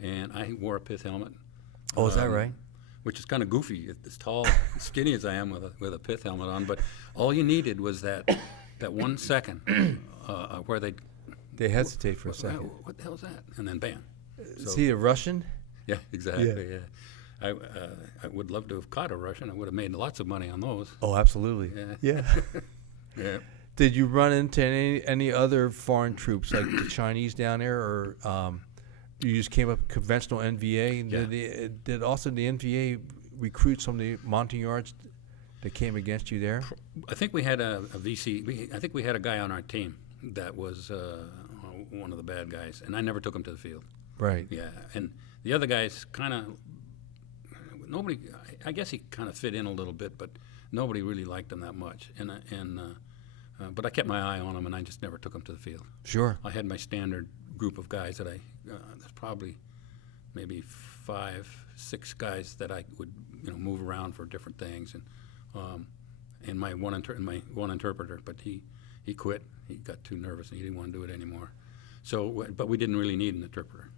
and I wore a pith helmet. Oh, is that right? Which is kind of goofy, as tall, skinny as I am with a pith helmet on. But all you needed was that 1 second where they hesitate for a second. What the hell's that? And then bam. Is he a Russian? Yeah, exactly. Yeah. I would love to have caught a Russian. I would have made lots of money on those. Oh, absolutely. Yeah. Yeah. Did you run into any other foreign troops, like the Chinese down there, or you just came up conventional NVA? Yeah. Did also the NVA recruit some of the Montagnards that came against you there? I think we had a VC. I think we had a guy on our team that was one of the bad guys, and I never took him to the field. Right. Yeah, and the other guys kind of nobody. I guess he kind of fit in a little bit, but nobody really liked him that much. But I kept my eye on him, and I just never took him to the field. Sure. I had my standard group of guys that there's probably maybe 5, 6 guys that I would move around for different things, and my one interpreter, but he quit. He got too nervous and he didn't want to do it anymore. So, but we didn't really need an interpreter.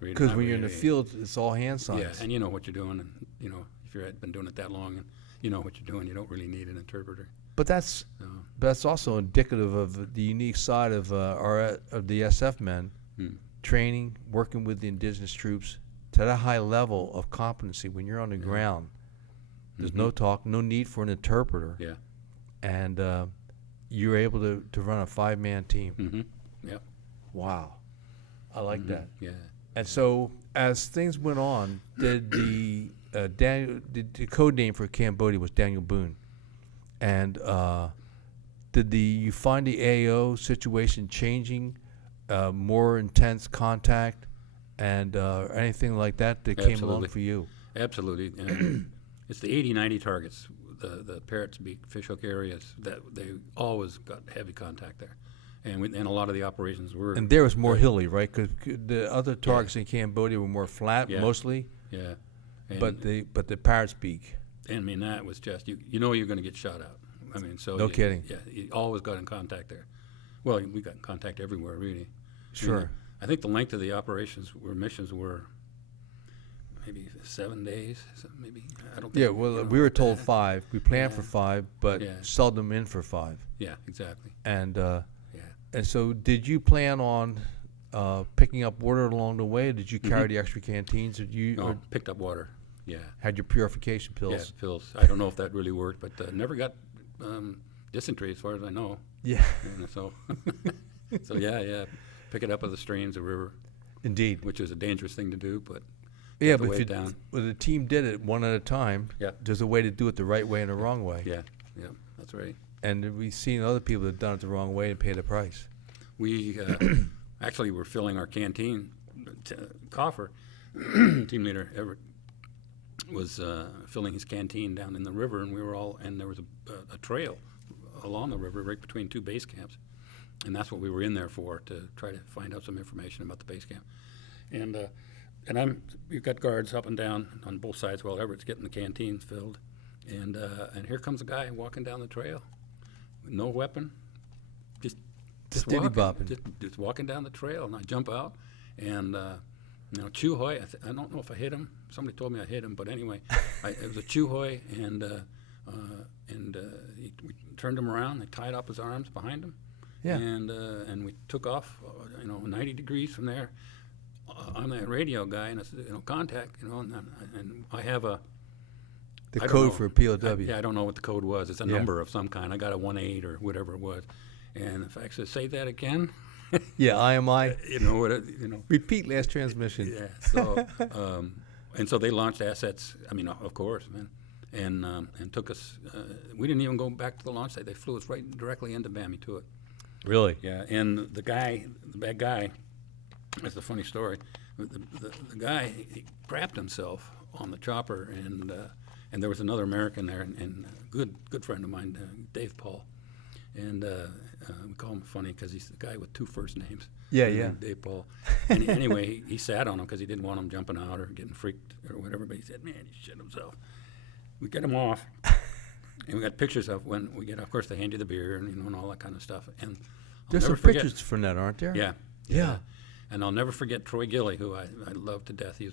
Because when you're in the field, it's all hand signs. Yeah, and you know what you're doing, and if you've been doing it that long, and you know what you're doing, you don't really need an interpreter. But that's also indicative of the unique side of the SF men, training, working with the indigenous troops to that high level of competency when you're on the ground. There's no talk, no need for an interpreter. Yeah. And you were able to run a 5-man team. Mm-hmm. Yep. Wow. I like that. Yeah. And so as things went on, did the code name for Cambodia was Daniel Boone. And did you find the AO situation changing, more intense contact, and anything like that came along for you? Absolutely. It's the 80-90 targets, the Parrots Beak, fishhook areas, that they always got heavy contact there. And a lot of the operations were... And there was more hilly, right? Because the other targets in Cambodia were more flat, mostly. Yeah. But the Parrots Beak. I mean, that was just, you know you're going to get shot out. I mean, so... No kidding. Yeah, you always got in contact there. Well, we got in contact everywhere, really. Sure. I think the length of the missions were maybe 7 days, so maybe, I don't think... Yeah, well, we were told 5. We planned for 5, but seldom in for 5. Yeah, exactly. And so did you plan on picking up water along the way? Or did you carry the extra canteens? Picked up water, yeah. Had your purification pills? Yeah, pills. I don't know if that really worked, but never got dysentery as far as I know. Yeah. And so, pick it up at the streams, the river. Indeed. Which is a dangerous thing to do, but... Yeah, but the team did it one at a time. Yeah. There's a way to do it the right way and the wrong way. Yeah, that's right. And we've seen other people that have done it the wrong way and pay the price. We actually were filling our canteen coffer. Team leader Everett was filling his canteen down in the river, and there was a trail along the river right between 2 base camps, and that's what we were in there for, to try to find out some information about the base camp. And we've got guards up and down on both sides while Everett's getting the canteens filled, and here comes a guy walking down the trail. No weapon, just walking. Walking down the trail, and I jump out, and Chu Hoi. I don't know if I hit him. Somebody told me I hit him, but anyway, it was a Chu Hoi, and we turned him around. They tied up his arms behind him, and we took off, 90 degrees from there. I'm that radio guy, and it's contact, and I have the code for a POW. I don't know what the code was. It's a number of some kind. I got a 1-8 or whatever it was. And if I said, say that again. Yeah, IMI. Repeat last transmission. Yeah. So, and so they launched assets. I mean, of course, man, and took us. We didn't even go back to the launch site. They flew us right directly into Bammy to it. Really? Yeah. And the bad guy. That's a funny story. The guy, he crapped himself on the chopper, and there was another American there, and a good friend of mine, Dave Paul, and we call him funny because he's the guy with 2 first names. Yeah. Dave Paul. And anyway, he sat on him because he didn't want him jumping out or getting freaked or whatever. But he said, "Man, he shit himself." We get him off, and we got pictures of when we get. Of course, they hand you the beer and all that kind of stuff. And there's some pictures from that, aren't there? Yeah. And I'll never forget Troy Gilley, who I love to death. He's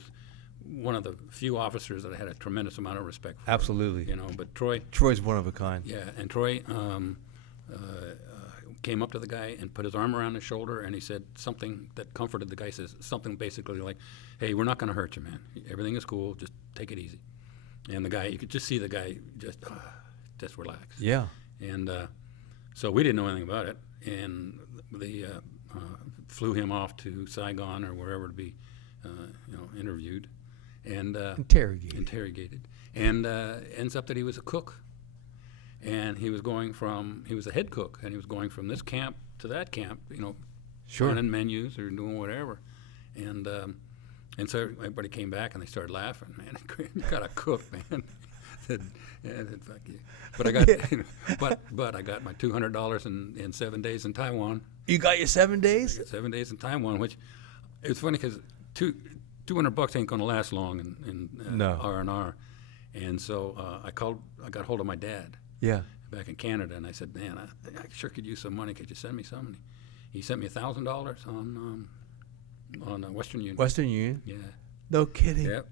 one of the few officers that I had a tremendous amount of respect for. Absolutely. But Troy's one of a kind. Yeah, and Troy came up to the guy and put his arm around his shoulder, and he said something that comforted the guy. Says something basically like, "Hey, we're not going to hurt you, man. Everything is cool. Just take it easy." And the guy, you could just see the guy just relax. Yeah. And so we didn't know anything about it, and they flew him off to Saigon or wherever to be, interviewed and interrogated, and ends up that he was a cook, and he was a head cook, and he was going from this camp to that camp, running menus or doing whatever, and so everybody came back and they started laughing. Man, you got a cook, man. Said, fuck you. But I got, but I got my $200 in 7 days in Taiwan. You got your 7 days? I got 7 days in Taiwan, which it's funny because $200 ain't gonna last long in R&R, and so I got hold of my dad. Yeah. Back in Canada, and I said, "Man, I sure could use some money. Could you send me some?" And he sent me $1,000 on Western Union. Western Union? Yeah. No kidding. Yep.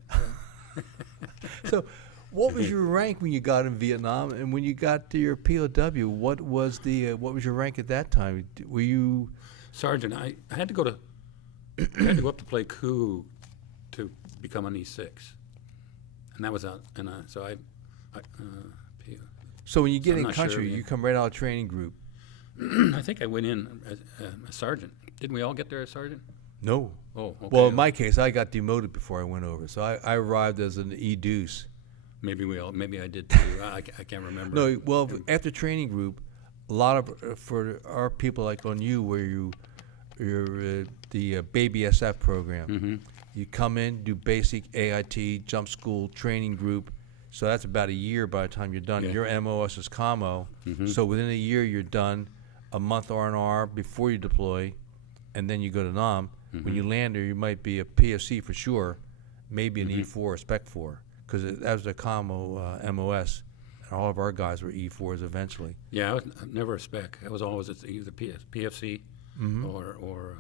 So, what was your rank when you got in Vietnam, and when you got to your POW? What was your rank at that time? Were you sergeant? I had to go up to play coup to become an E6, and that was out. And so P- So when you get I'm in not sure, country, yeah. you come right out of training group. I think I went in as a sergeant. Didn't we all get there as sergeant? No. Oh, okay. Well, in my case, I got demoted before I went over, so I arrived as an E-deuce. Maybe I did too. I can't remember. No, well, after training group, a lot of for our people like on you, where you're the baby SF program. Mm-hmm. You come in, do basic AIT, jump school, training group. So that's about a year by the time you're done. Yeah. Your MOS is COMO. Mhm. So within a year, you're done. A month R&R before you deploy, and then you go to NOM. When you land there, you might be a PFC for sure, maybe an E4 or Spec 4, because that was the COMO MOS. And all of our guys were E4s eventually. Yeah, I was never a spec. I was always either PFC or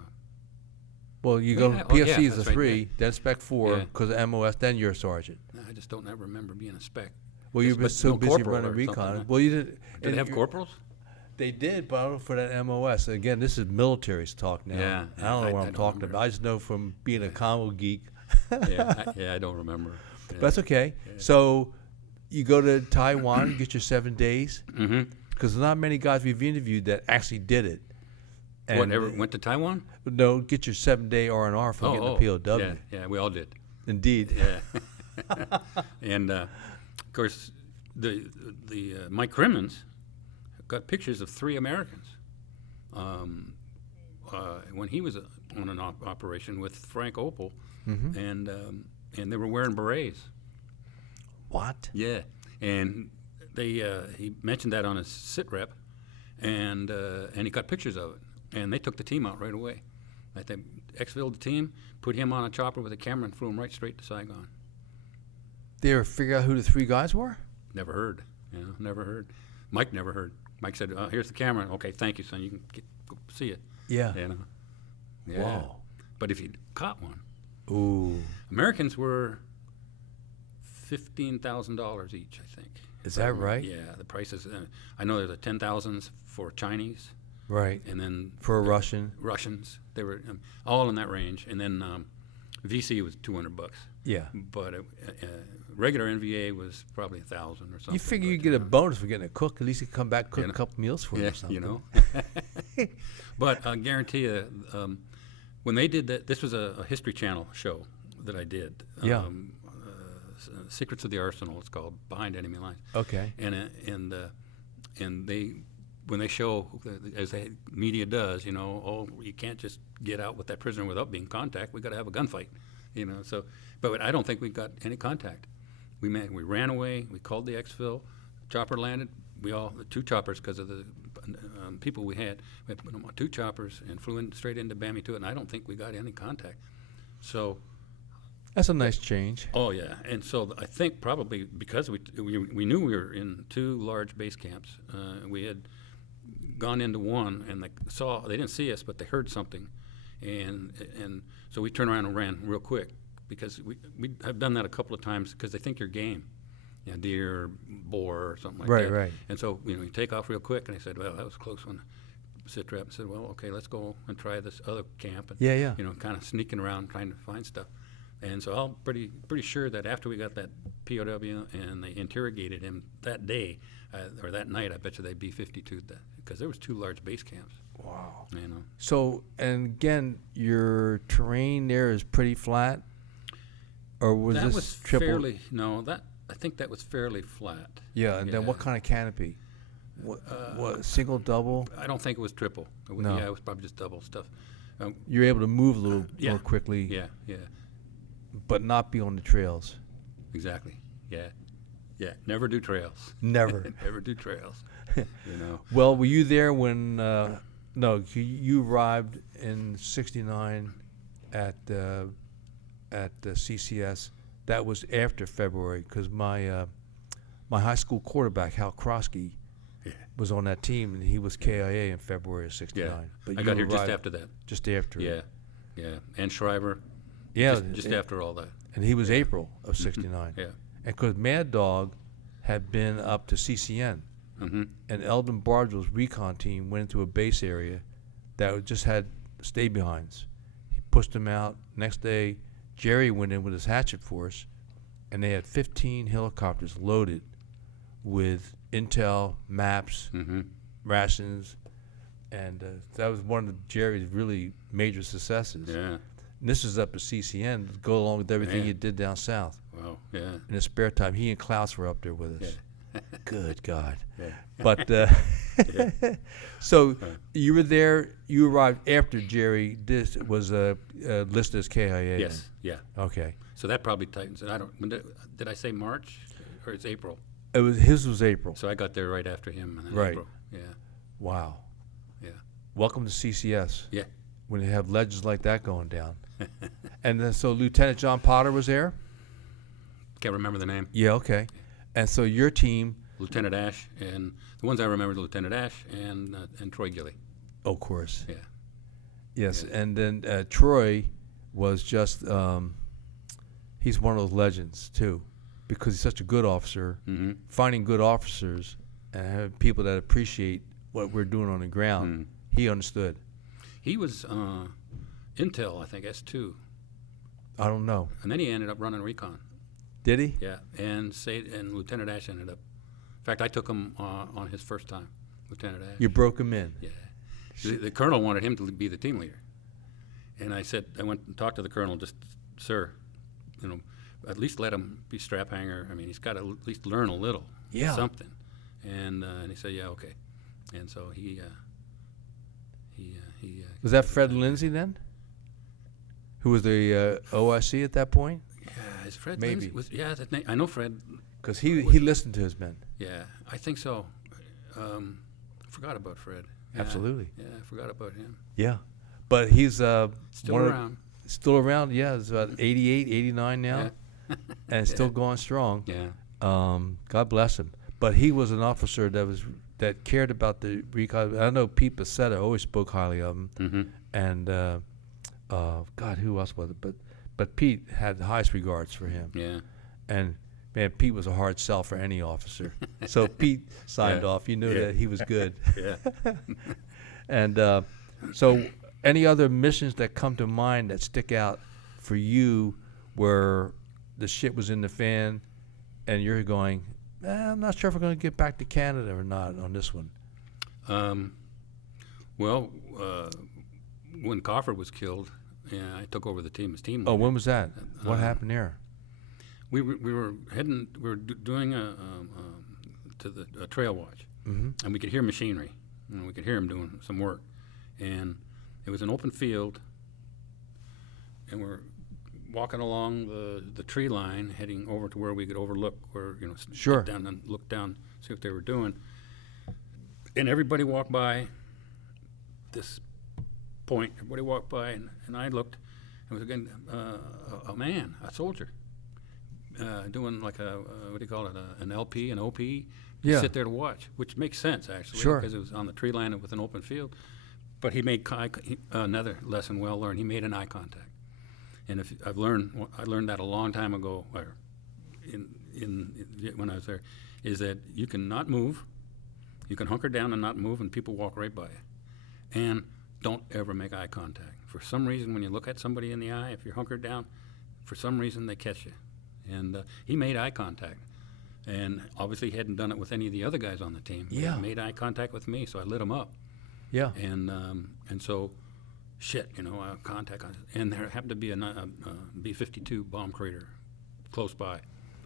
Well, you go Yeah, PFC is a that's right, 3, yeah. then Spec 4, Yeah. because MOS, then you're a sergeant. I just don't ever remember being a spec. Well, you've been But so no busy corporal running or recon. something, huh? Well, you didn't. Did and they have you- corporals? They did, but I don't know for that MOS. Again, this is military's talk now. Yeah, I don't know what I I'm don't talking remember. about. I just know from being a combo geek. I don't remember. Yeah. That's okay. So you go to Taiwan, you get your 7 days, Mm-hmm. because not many guys we've interviewed that actually did it. Whatever went to Taiwan? No, get your 7-day R&R from getting the POW. Yeah, we all did. Indeed. Yeah. And of course, Mike Crimmins got pictures of 3 Americans when he was on an operation with Frank Opel, and they were wearing berets. What? Yeah, and he mentioned that on his sit rep, and he got pictures of it, and they took the team out right away. Like they exfilled the team, put him on a chopper with a camera, and flew him right straight to Saigon. They ever figure out who the 3 guys were? Never heard. Never heard. Mike never heard. Mike said, "Here's the camera. Okay, thank you, son. You can go see it." Yeah. Yeah. Wow. But if you caught one, Ooh. Americans were $15,000 each, I think. Is that right? Yeah, the prices. I know there's a 10,000s for Chinese, Right. and then For a Russian. Russians. They were all in that range, and then VC was $200. Yeah. But regular NVA was probably 1,000 or something. You figure you but, get a bonus for getting a cook. At least you come back, cook You a know. couple meals for you Yeah, or something. you know. But I guarantee you, when they did that, this was a History Channel show that I did. Yeah. Secrets of the Arsenal, it's called, Behind Enemy Lines. Okay. And they, when they show, as the media does, you can't just get out with that prisoner without being contact. We got to have a gunfight, So, but I don't think we got any contact. We ran away. We called the exfil. Chopper landed. The 2 choppers, because of the people we had put them on 2 choppers and flew straight into Bamituit, and I don't think we got any contact. So. That's a nice change. Oh yeah, and so I think probably because we knew we were in 2 large base camps. We had gone into one, and they didn't see us, but they heard something, and so we turned around and ran real quick, because we have done that a couple of times, because they think you're game, deer, boar, or something like that. Right. And so you take off real quick, and they said, "Well, that was a close one." Sit rep said, "Well, okay, let's go and try this other camp." And, Yeah. kind of sneaking around trying to find stuff. And so I'm pretty sure that after we got that POW and they interrogated him that day or that night, I bet you they B-52'd that, because there was 2 large base camps. Wow. You So, and again, your terrain there is pretty flat? Or was that this was triple? I think that was fairly flat. Yeah, and then what kind of canopy? What single, double? I don't think it was triple. No. Yeah, it was probably just double stuff. You're able to move a little Yeah. more quickly, Yeah, but not be on the trails. exactly. Yeah. Never do trails. Never. Never do trails. Well, were you there when? No, you arrived in '69 at the CCS. That was after February, because my high school quarterback Hal Krosky was on that team, and he was KIA in February of '69. Yeah. But I you got here just arrived after that. Just after. Yeah. And Shriver. Yeah. Just after all that. And he was April of '69. Yeah. And because Mad Dog had been up to CCN, Mm-hmm. and Eldon Bardwell's recon team went into a base area that just had stay-behinds. He pushed them out. Next day, Jerry went in with his hatchet force, and they had 15 helicopters loaded with intel, maps, Mm-hmm. rations, and that was one of Jerry's really major successes. Yeah. And this is up at CCN to go along with everything Yeah. he did down south. Wow. Yeah. In his spare time, he and Klaus were up there with us. Yeah. Good God. Yeah. But so you were there. You arrived after Jerry was listed as KIA. Yes. Yeah. Then. Okay. So that probably tightens it. I don't. Did I say March or it's April? His was April. So I got there right after him. And then Right. April. Yeah. Wow. Yeah. Welcome to CCS. Yeah. When you have legends like that going down. And then so Lieutenant John Potter was there. Can't remember the name. Yeah. Okay. And so your team. Lieutenant Ash, and the ones I remember, Lieutenant Ash and Troy Gilly. Of course. Yeah. Yes. Yeah. And then Troy was just. He's one of those legends too, because he's such a good officer. Mm-hmm. Finding good officers and having people that appreciate what we're doing on the ground. He understood. He was Intel, I think, S2, I don't know. and then he ended up running recon. Did he? Yeah, and Lieutenant Ash ended up. In fact, I took him on his first time, Lieutenant Ash. You broke him in. Yeah. The colonel wanted him to be the team leader, and I went and talked to the colonel. Just, sir, at least let him be strap hanger. I mean, he's got to at least learn a little, something. And he said, yeah, okay. And so he Was that Fred Lindsay then? Who was the OSC at that point? Yeah, is Fred Maybe. Lindsay? That name. I know Fred. Because he listened to his men. Yeah, I think so. Forgot about Fred. Yeah, Absolutely. Yeah, I forgot about him. Yeah. But he's Still around. Still around, yeah. He's about 88, 89 now. Yeah. And still going strong. Yeah. God bless him. But he was an officer that cared about the recon. I know Pete Becerra always spoke highly of him. Mm-hmm. And God, who else was it? But Pete had the highest regards for him. Yeah. And man, Pete was a hard sell for any officer. So Pete signed off. You knew that he was good. Yeah. And so any other missions that come to mind that stick out for you where the shit was in the fan and you're going, I'm not sure if we're going to get back to Canada or not on this one? Well, when Crawford was killed, I took over the team as team leader. Oh, when was that? What happened there? We were heading. We were doing a trail watch, and we could hear machinery. We could hear them doing some work, and it was an open field, and we're walking along the tree line, heading over to where we could overlook, where Sure. sit down and look down, see what they were doing, and everybody walked by this point. Everybody walked by, and I looked, and it was again a man, a soldier. Doing like what do you call it, an LP, an OP, Yeah. sit there to watch, which makes sense actually, Sure. because it was on the tree line with an open field. But he made another lesson well learned. He made an eye contact, and I learned that a long time ago, or when I was there, is that you can not move, you can hunker down and not move, and people walk right by you, and don't ever make eye contact. For some reason, when you look at somebody in the eye, if you're hunkered down, for some reason they catch you. And he made eye contact, and obviously he hadn't done it with any of the other guys on the team. Yeah. He made eye contact with me, so I lit him up. Yeah. And so, contact. And there happened to be a B-52 bomb crater close by,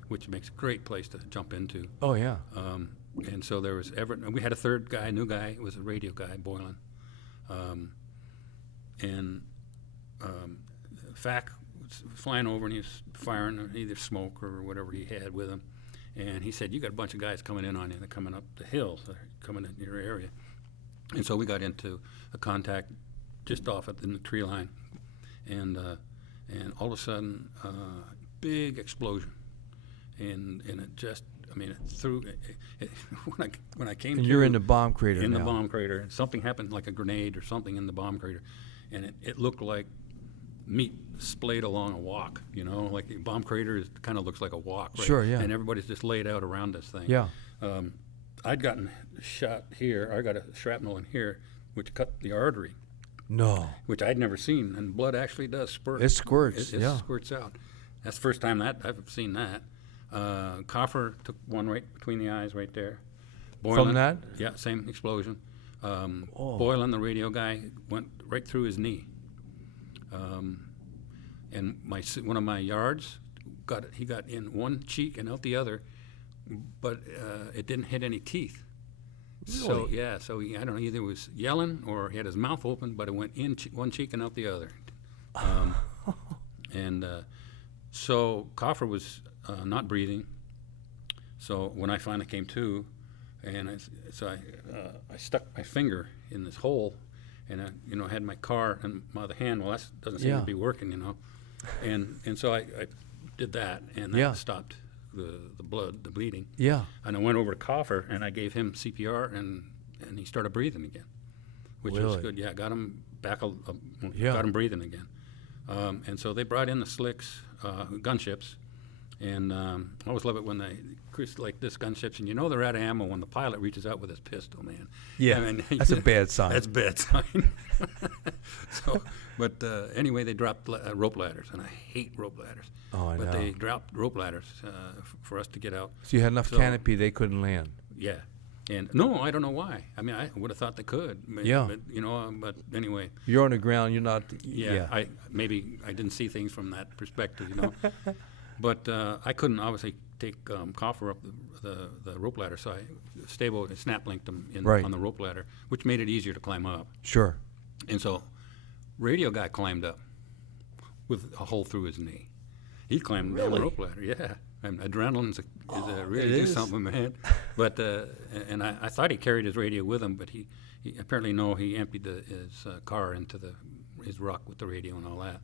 which makes a great place to jump into. Oh, yeah. And so there was Everett. And we had a third guy, new guy. It was a radio guy, Boylan. FAC was flying over, and he was firing either smoke or whatever he had with him. And he said, you got a bunch of guys coming in on you. They're coming up the hill. They're coming in your area. And so we got into a contact just off in the tree line. And all of a sudden, big explosion. And it just, it threw, when I came And to. you're in the bomb crater In now. the bomb crater. And something happened, like a grenade or something in the bomb crater. And it looked like meat splayed along a walk, like the bomb crater kind of looks like a walk, right? Sure, yeah. And everybody's just laid out around this thing. Yeah. I'd gotten shot here. I got a shrapnel in here, which cut the artery, No. which I'd never seen. And blood actually does spurt. It squirts, It yeah. squirts out. That's the first time that I've seen that. Coffer took one right between the eyes right there. From that? Yeah, same explosion. Boylan, the radio guy, went right through his knee. And one of my yards, he got in one cheek and out the other, but it didn't hit any teeth. Really? So he, I don't know, either was yelling or he had his mouth open, but it went in one cheek and out the other. So Coffer was not breathing. So when I finally came to, and I stuck my finger in this hole, and I had my car in my other hand. Well, that doesn't seem to be working, and so I did that, and that stopped the blood, the bleeding. Yeah. And I went over to Coffer, and I gave him CPR, and he started breathing again, which was good. Yeah, got him back, got him breathing again. And so they brought in the slicks, gunships, and I always love it when they like this gunships, and they're out of ammo when the pilot reaches out with his pistol, man. Yeah, I mean, that's a bad sign. That's a bad sign. But anyway, they dropped rope ladders, and I hate rope ladders. Oh, I know. But they dropped rope ladders for us to get out. So you had enough canopy they couldn't land. Yeah. And no, I don't know why. I mean, I would have thought they could. Yeah. But anyway. You're on the ground. You're not. Yeah. I didn't see things from that perspective, But I couldn't obviously take Coffer up the rope ladder, so I snap linked him on the rope ladder, which made it easier to climb up. Sure. And so, radio guy climbed up with a hole through his knee. He climbed down the rope ladder. Yeah. And adrenaline really do something, man. But and I thought he carried his radio with him, but he apparently he emptied his car into his ruck with the radio and all that.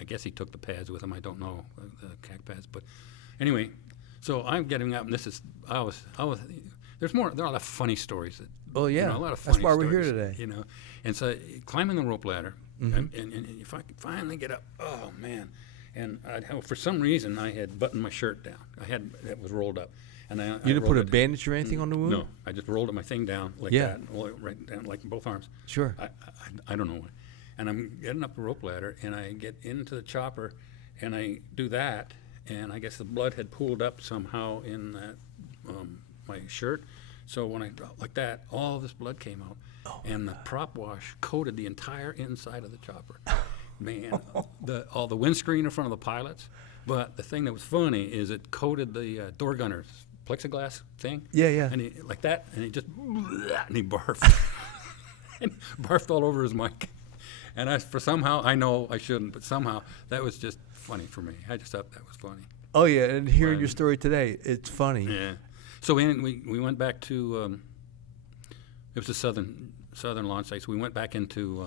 I guess he took the pads with him. I don't know the CAC pads, but anyway. So I'm getting up, and there's more. There are a lot of funny stories. Oh yeah, a lot of funny that's why stories, we're here today. And so climbing the rope ladder, and if I could finally get up, oh man. And for some reason, I had buttoned my shirt down. It was rolled up, and you didn't put a bandage or anything on the wound? No, I just rolled my thing down like that, right down like both arms. Sure. I don't know why. And I'm getting up the rope ladder, and I get into the chopper, and I do that, and I guess the blood had pooled up somehow in that my shirt. So when I like that, all this blood came out, and the prop wash coated the entire inside of the chopper. Man, all the windscreen in front of the pilots. But the thing that was funny is it coated the door gunner's plexiglass thing. Yeah, yeah. And he like that, and he just and he barfed, and barfed all over his mic. And somehow I know I shouldn't, but somehow that was just funny for me. I just thought that was funny. Oh yeah, and hearing your story today, it's funny. Yeah. So we went back to it was a southern launch site. So we went back into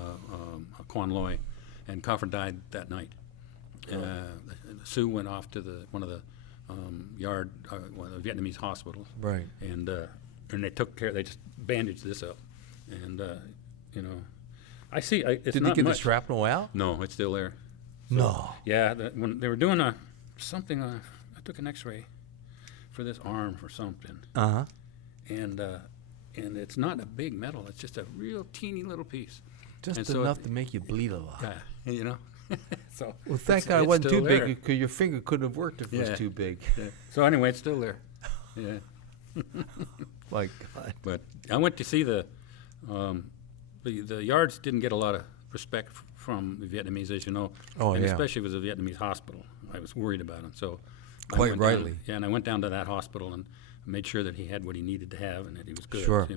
Quan Loy. And Coffer died that night. Sue went off to one of the the Vietnamese hospitals. Right. And they took care. They just bandaged this up, and I see. It's Did not they get much. the shrapnel out? No, it's still there. So, no. Yeah, when they were doing something, I took an X-ray for this arm or something. And it's not a big metal. It's just a real teeny little piece. Just enough to make you bleed a lot. Yeah, So well, thank God it wasn't too big, because your finger couldn't have worked if it was too big. Yeah. So anyway, it's still there. Yeah. My God. But I went to see the yards didn't get a lot of respect from the Vietnamese, as you know. Oh, and yeah. Especially if it was a Vietnamese hospital. I was worried about him. So quite rightly. And I went down to that hospital and made sure that he had what he needed to have and that he was good. Sure.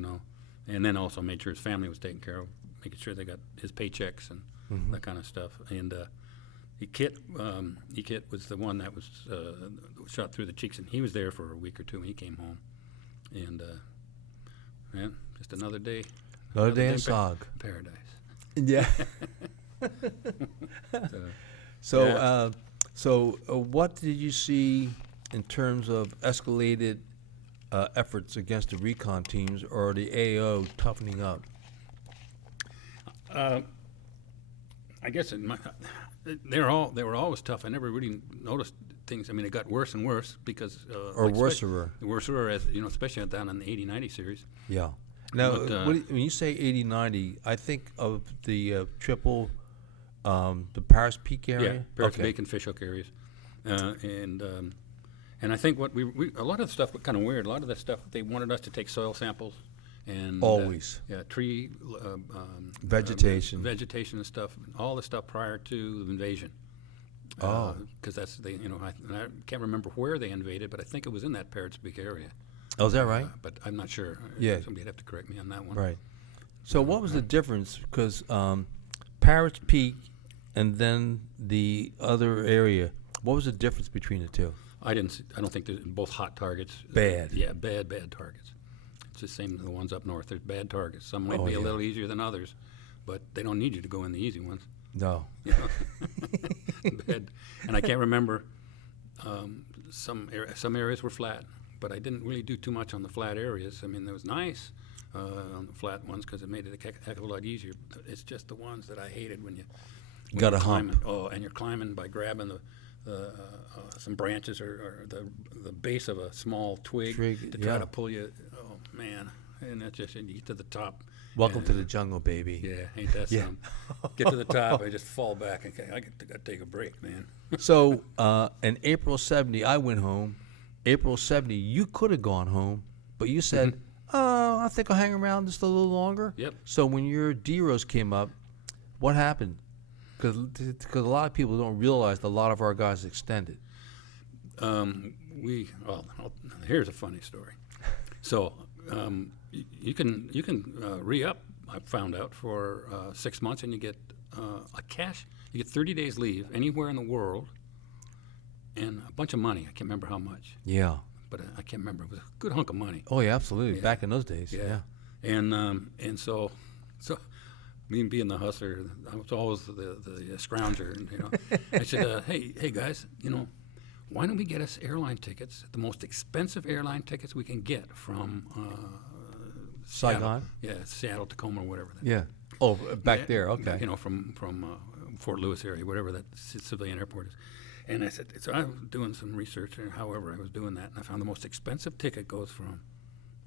And then also made sure his family was taken care of, making sure they got his paychecks and that kind of stuff. And Kit was the one that was shot through the cheeks, and he was there for a week or two, and he came home. And, man, just another day. Another day in SOG. Paradise. Yeah. So what did you see in terms of escalated efforts against the recon teams or the AO toughening up? I guess they were always tough. I never really noticed things. I mean, it got worse and worse because worser, as especially down in the 80-90 series. Yeah. Now, when you say 80-90, I think of the the Paris Peak area. Yeah, Paris Bacon Fishhook areas, and And I think what a lot of the stuff was kind of weird. A lot of the stuff, they wanted us to take soil samples and Always. tree Vegetation. vegetation and stuff, all the stuff prior to the invasion. Oh. Because that's I can't remember where they invaded, but I think it was in that Parrots Peak area. Oh, is that right? But I'm not sure. Yeah. Somebody'd have to correct me on that one. Right. So what was the difference? Because Parrots Peak and then the other area, what was the difference between the two? I don't think they're both hot targets. Bad. Yeah, bad targets. It's the same as the ones up north. There's bad targets. Some might be a little easier than others, but they don't need you to go in the easy ones. No. You know? Bad. And I can't remember. Some areas were flat, but I didn't really do too much on the flat areas. I mean, it was nice on the flat ones because it made it a heck of a lot easier. But it's just the ones that I hated when Got a you're hump. climbing. Oh, and you're climbing by grabbing some branches or the base of a small twig to try to pull you. Oh man! And that's just, and you get to the top. Welcome to the jungle, baby. Yeah, ain't that something? Get to the top, I just fall back and I got to take a break, man. So in April 70, I went home. April 70, you could have gone home, but you said, oh, I think I'll hang around just a little longer. Yep. So when your D-Rose came up, what happened? Because a lot of people don't realize that a lot of our guys extended. Here's a funny story. So you can re-up. I found out for 6 months, and you get a cash. You get 30 days leave anywhere in the world, and a bunch of money. I can't remember how much. Yeah. But I can't remember. It was a good hunk of money. Oh yeah, absolutely. Yeah. Back in those days. Yeah. And so me being the hustler, I was always the scrounger. And, you know, I said, hey guys, you know, why don't we get us airline tickets, the most expensive airline tickets we can get from Saigon? Seattle, Tacoma, or whatever. Yeah. Oh, back there. Okay. You know, from Fort Lewis area, whatever that civilian airport is. And I said, so I was doing some research, or however I was doing that, and I found the most expensive ticket goes from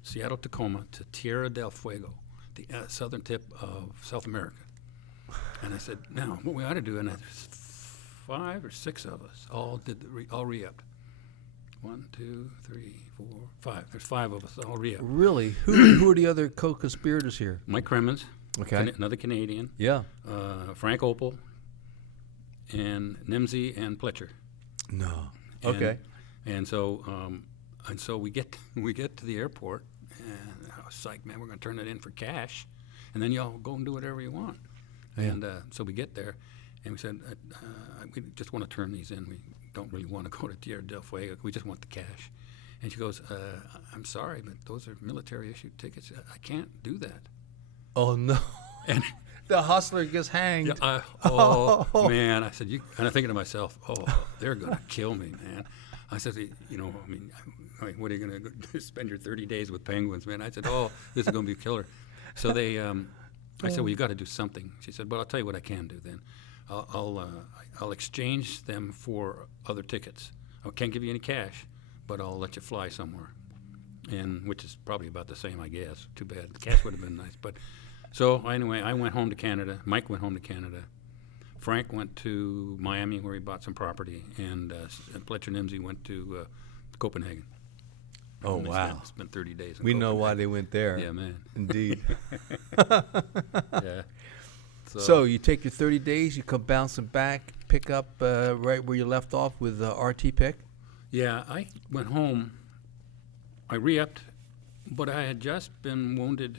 Seattle, Tacoma to Tierra del Fuego, the southern tip of South America. And I said, now, what we ought to do, and there's 5 or 6 of us all re-upped. 1, 2, 3, 4, 5. There's 5 of us all re-upped. Really? Who are the other co-conspirators here? Mike Cremens, Okay. another Canadian. Yeah. Frank Opel, and Nimsey and Pletcher. No. And, Okay. And so we get to the airport, and I was psyched, man, we're going to turn it in for cash, and then y'all go and do whatever you want. Yeah. And so we get there, and we said, we just want to turn these in. We don't really want to go to Tierra del Fuego. We just want the cash. And she goes, I'm sorry, but those are military-issued tickets. I can't do that. Oh, no. And the hustler gets hanged. yeah, man. I said, and I'm thinking to myself, they're going to kill me, man. I said, you know, I mean, what are you going to spend your 30 days with penguins, man? I said, this is going to be a killer. So they, I said, well, you got to do something. She said, well, I'll tell you what I can do then. I'll exchange them for other tickets. I can't give you any cash, but I'll let you fly somewhere, and which is probably about the same, I guess. Too bad. The cash would have been nice, but. So anyway, I went home to Canada. Mike went home to Canada. Frank went to Miami, where he bought some property, and Pletcher Nimsey went to Copenhagen. Oh, and wow. Spent 30 days in We know why Copenhagen. they went there. Yeah, man. Indeed. Yeah. So you take your 30 days, you come bouncing back, pick up right where you left off with RT pick? Yeah, I went home. I re-upped, but I had just been wounded.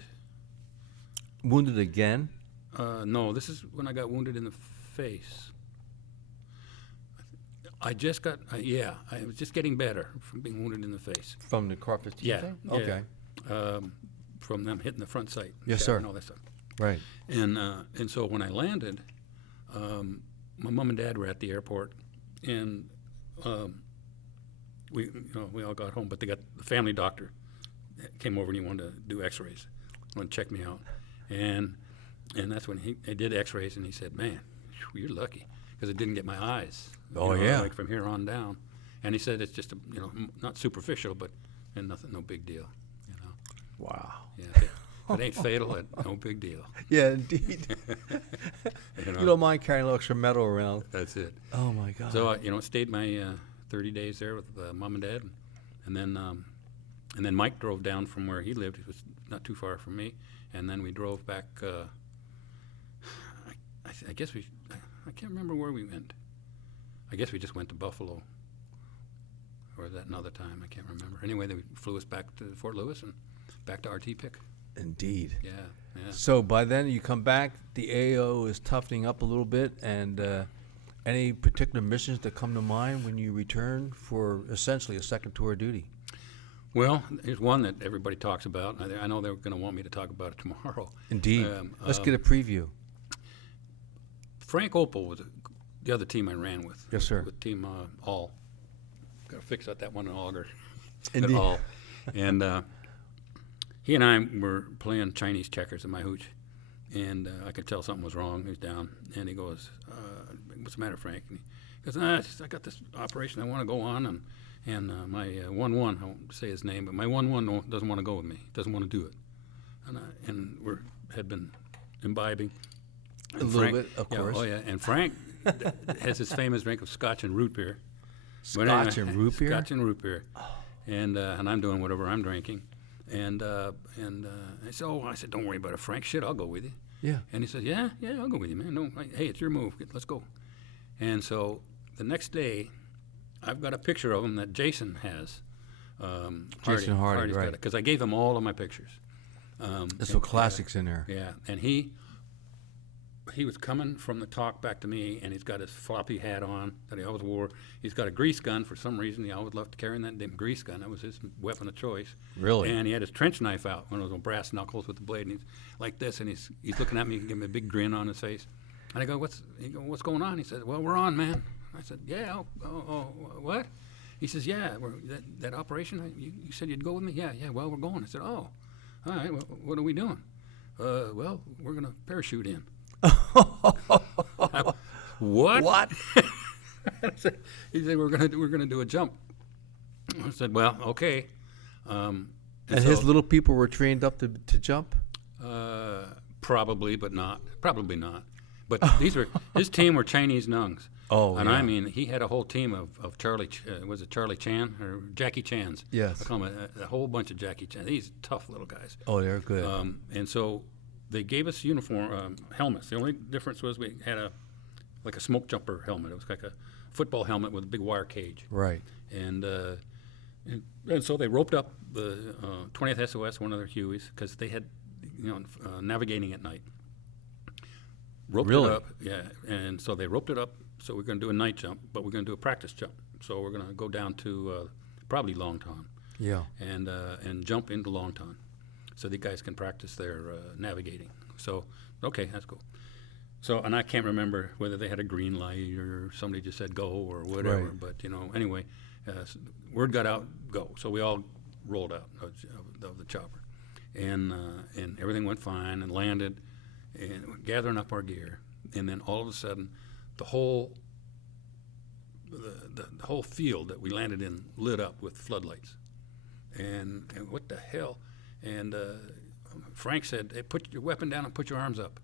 Wounded again? No, this is when I got wounded in the face. I just got, I was just getting better from being wounded in the face. From the Car-15 Yeah. thing? Yeah. Okay. From them hitting the front sight. Yes, shaft sir. And all that stuff. Right. And so when I landed, my mom and dad were at the airport, and we all got home, but they got the family doctor came over and he wanted to do X-rays, wanted to check me out, and that's when he did X-rays, and he said, "Man, you're lucky because it didn't get my eyes. Oh, yeah. Like from here on down." And he said it's just not superficial, but nothing, no big deal. Wow. Yeah. If it ain't fatal, no big deal. Yeah, indeed. You don't mind carrying a little extra metal around. That's it. Oh, my God. So, it stayed my 30 days there with Mom and Dad, and then Mike drove down from where he lived. It was not too far from me, and then we drove back. I guess I can't remember where we went. I guess we just went to Buffalo, or was that another time? I can't remember. Anyway, they flew us back to Fort Lewis and back to RT Pick. Indeed. Yeah. So by then you come back, the AO is toughening up a little bit, and any particular missions that come to mind when you return for essentially a second tour of duty? Well, there's one that everybody talks about. I know they're going to want me to talk about it tomorrow. Indeed. Let's get a preview. Frank Opel was the other team I ran with. Yes, sir. With Team All. Got to fix that one in Auger. Indeed. At All. And he and I were playing Chinese checkers in my hooch. And I could tell something was wrong. He was down. And he goes, what's the matter, Frank? And he goes, I got this operation I want to go on. And my 1-1, I won't say his name, but my 1-1 doesn't want to go with me. Doesn't want to do it. And we had been imbibing. A little bit, of course. Oh, yeah. And Frank has his famous drink of Scotch and root beer. Scotch and root beer? Scotch and root beer. Oh. And I'm doing whatever I'm drinking. And I said, don't worry about it, Frank. Shit, I'll go with you. Yeah. And he said, yeah, I'll go with you, man. No, hey, it's your move. Let's go. And so the next day, I've got a picture of him that Jason has. Jason Hardy, right. Because I gave him all of my pictures. There's some classics in there. Yeah, and he was coming from the talk back to me, and he's got his floppy hat on that he always wore. He's got a grease gun for some reason. He always loved carrying that damn grease gun. That was his weapon of choice. Really? And he had his trench knife out, one of those brass knuckles with the blade, and he's like this, and he's looking at me and giving me a big grin on his face. And I go, what's going on? He said, well, we're on, man. I said, yeah, what? He says, yeah, that operation, you said you'd go with me? Yeah, well, we're going. I said, oh, all right, well, what are we doing? Well, we're going to parachute in. What? What? He said, we're gonna do a jump. I said, well, okay. And his little people were trained up to jump? Probably not. But his team were Chinese nungs. Oh, and yeah. I mean, he had a whole team of Charlie. Was it Charlie Chan or Jackie Chan's? Yes. I call him a whole bunch of Jackie Chan. These tough little guys. Oh, they're good. And so they gave us uniform helmets. The only difference was we had a smoke jumper helmet. It was like a football helmet with a big wire cage. Right. And so they roped up the 20th SOS, one of their Hueys, because they had, navigating at night. Roped Really? it up, yeah. And so they roped it up. So we're going to do a night jump, but we're going to do a practice jump. So we're going to go down to probably Longtan. Yeah. And jump into Longtan, so the guys can practice their navigating. So, okay, that's cool. So, and I can't remember whether they had a green light or somebody just said go or whatever. Right. But, anyway, word got out, go. So we all rolled out of the chopper. And everything went fine and landed and gathering up our gear. And then all of a sudden, the whole field that we landed in lit up with floodlights. And what the hell? And Frank said, hey, put your weapon down and put your arms up.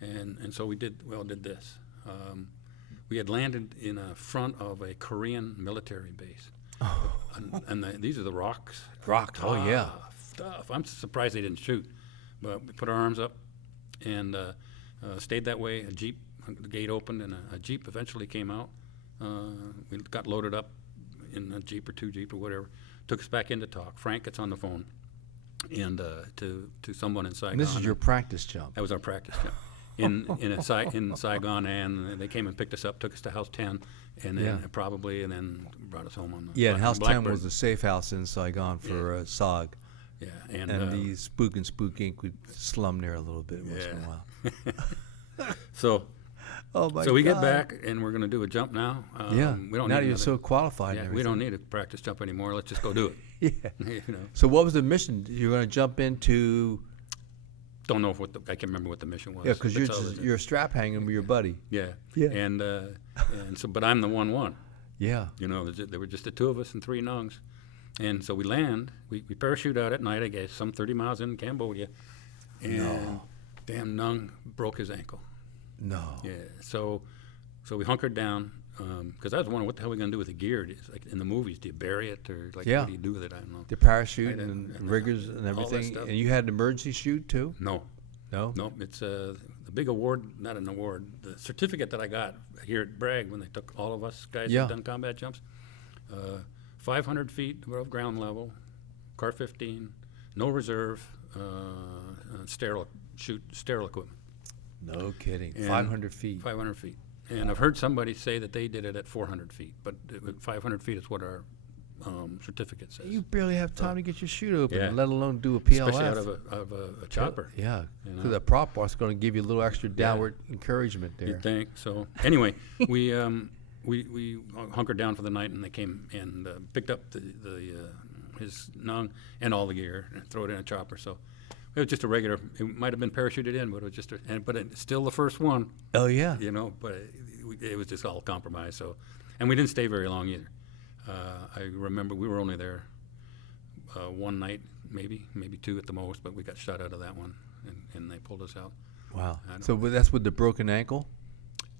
And so we did this. We had landed in front of a Korean military base. Oh. And these are the rocks. Rock, oh yeah. Tough. I'm surprised they didn't shoot. But we put our arms up and stayed that way. A Jeep, the gate opened, and a Jeep eventually came out. We got loaded up in a Jeep or two Jeep or whatever. Took us back in to talk. Frank gets on the phone and to someone in Saigon. And this is your practice jump. That was our practice jump. In Saigon, and they came and picked us up, took us to House 10, and then and then brought us home on the and House Blackbird. 10 was a safe house in Saigon for SOG. Yeah, and the Spook Inc. would slum there a little bit once in a while. So we get back, and we're going to do a jump now. We don't now you're so qualified. Yeah, we don't need a practice jump anymore. Let's just go do Yeah. it. So what was the mission? You're going to jump into... Don't know I can't remember what the mission was. Yeah, because you're strap hanging with your buddy. Yeah. Yeah. And so, but I'm the 1-1. Yeah. There were just the two of us and three nungs. And so we land, we parachute out at night, I guess, some 30 miles in Cambodia. And damn nung broke his ankle. No. Yeah. So we hunkered down. because I was wondering what the hell are we going to do with the gear. It's like in the movies, do you bury it or like Yeah. what do you do with it? I don't know. The parachute Right, and riggers and all that everything. stuff. And you had an emergency chute too? No, No? no, it's the big award, not an award, the certificate that I got here at Bragg when they took all of us guys Yeah. who'd done combat jumps, 500 feet above ground level, car 15, no reserve, sterile equipment. No kidding. And 500 feet. 500 feet. And I've heard somebody say that they did it at 400 feet, but 500 feet is what our certificate says. You barely have time to get your chute open, Yeah. let alone do a PLF. Especially out of a chopper. Yeah, you because know? the prop bar's going to give you a little extra downward encouragement there. You'd think. So anyway, we hunkered down for the night, and they came and picked up his nung and all the gear and throw it in a chopper. So it was just a regular. It might have been parachuted in, but it was just. But it's still the first one. Oh yeah. You know, but it was just all compromised. So, and we didn't stay very long either. I remember we were only there one night, maybe two at the most, but we got shot out of that one, and they pulled us out. Wow. I don't So that's with the broken ankle?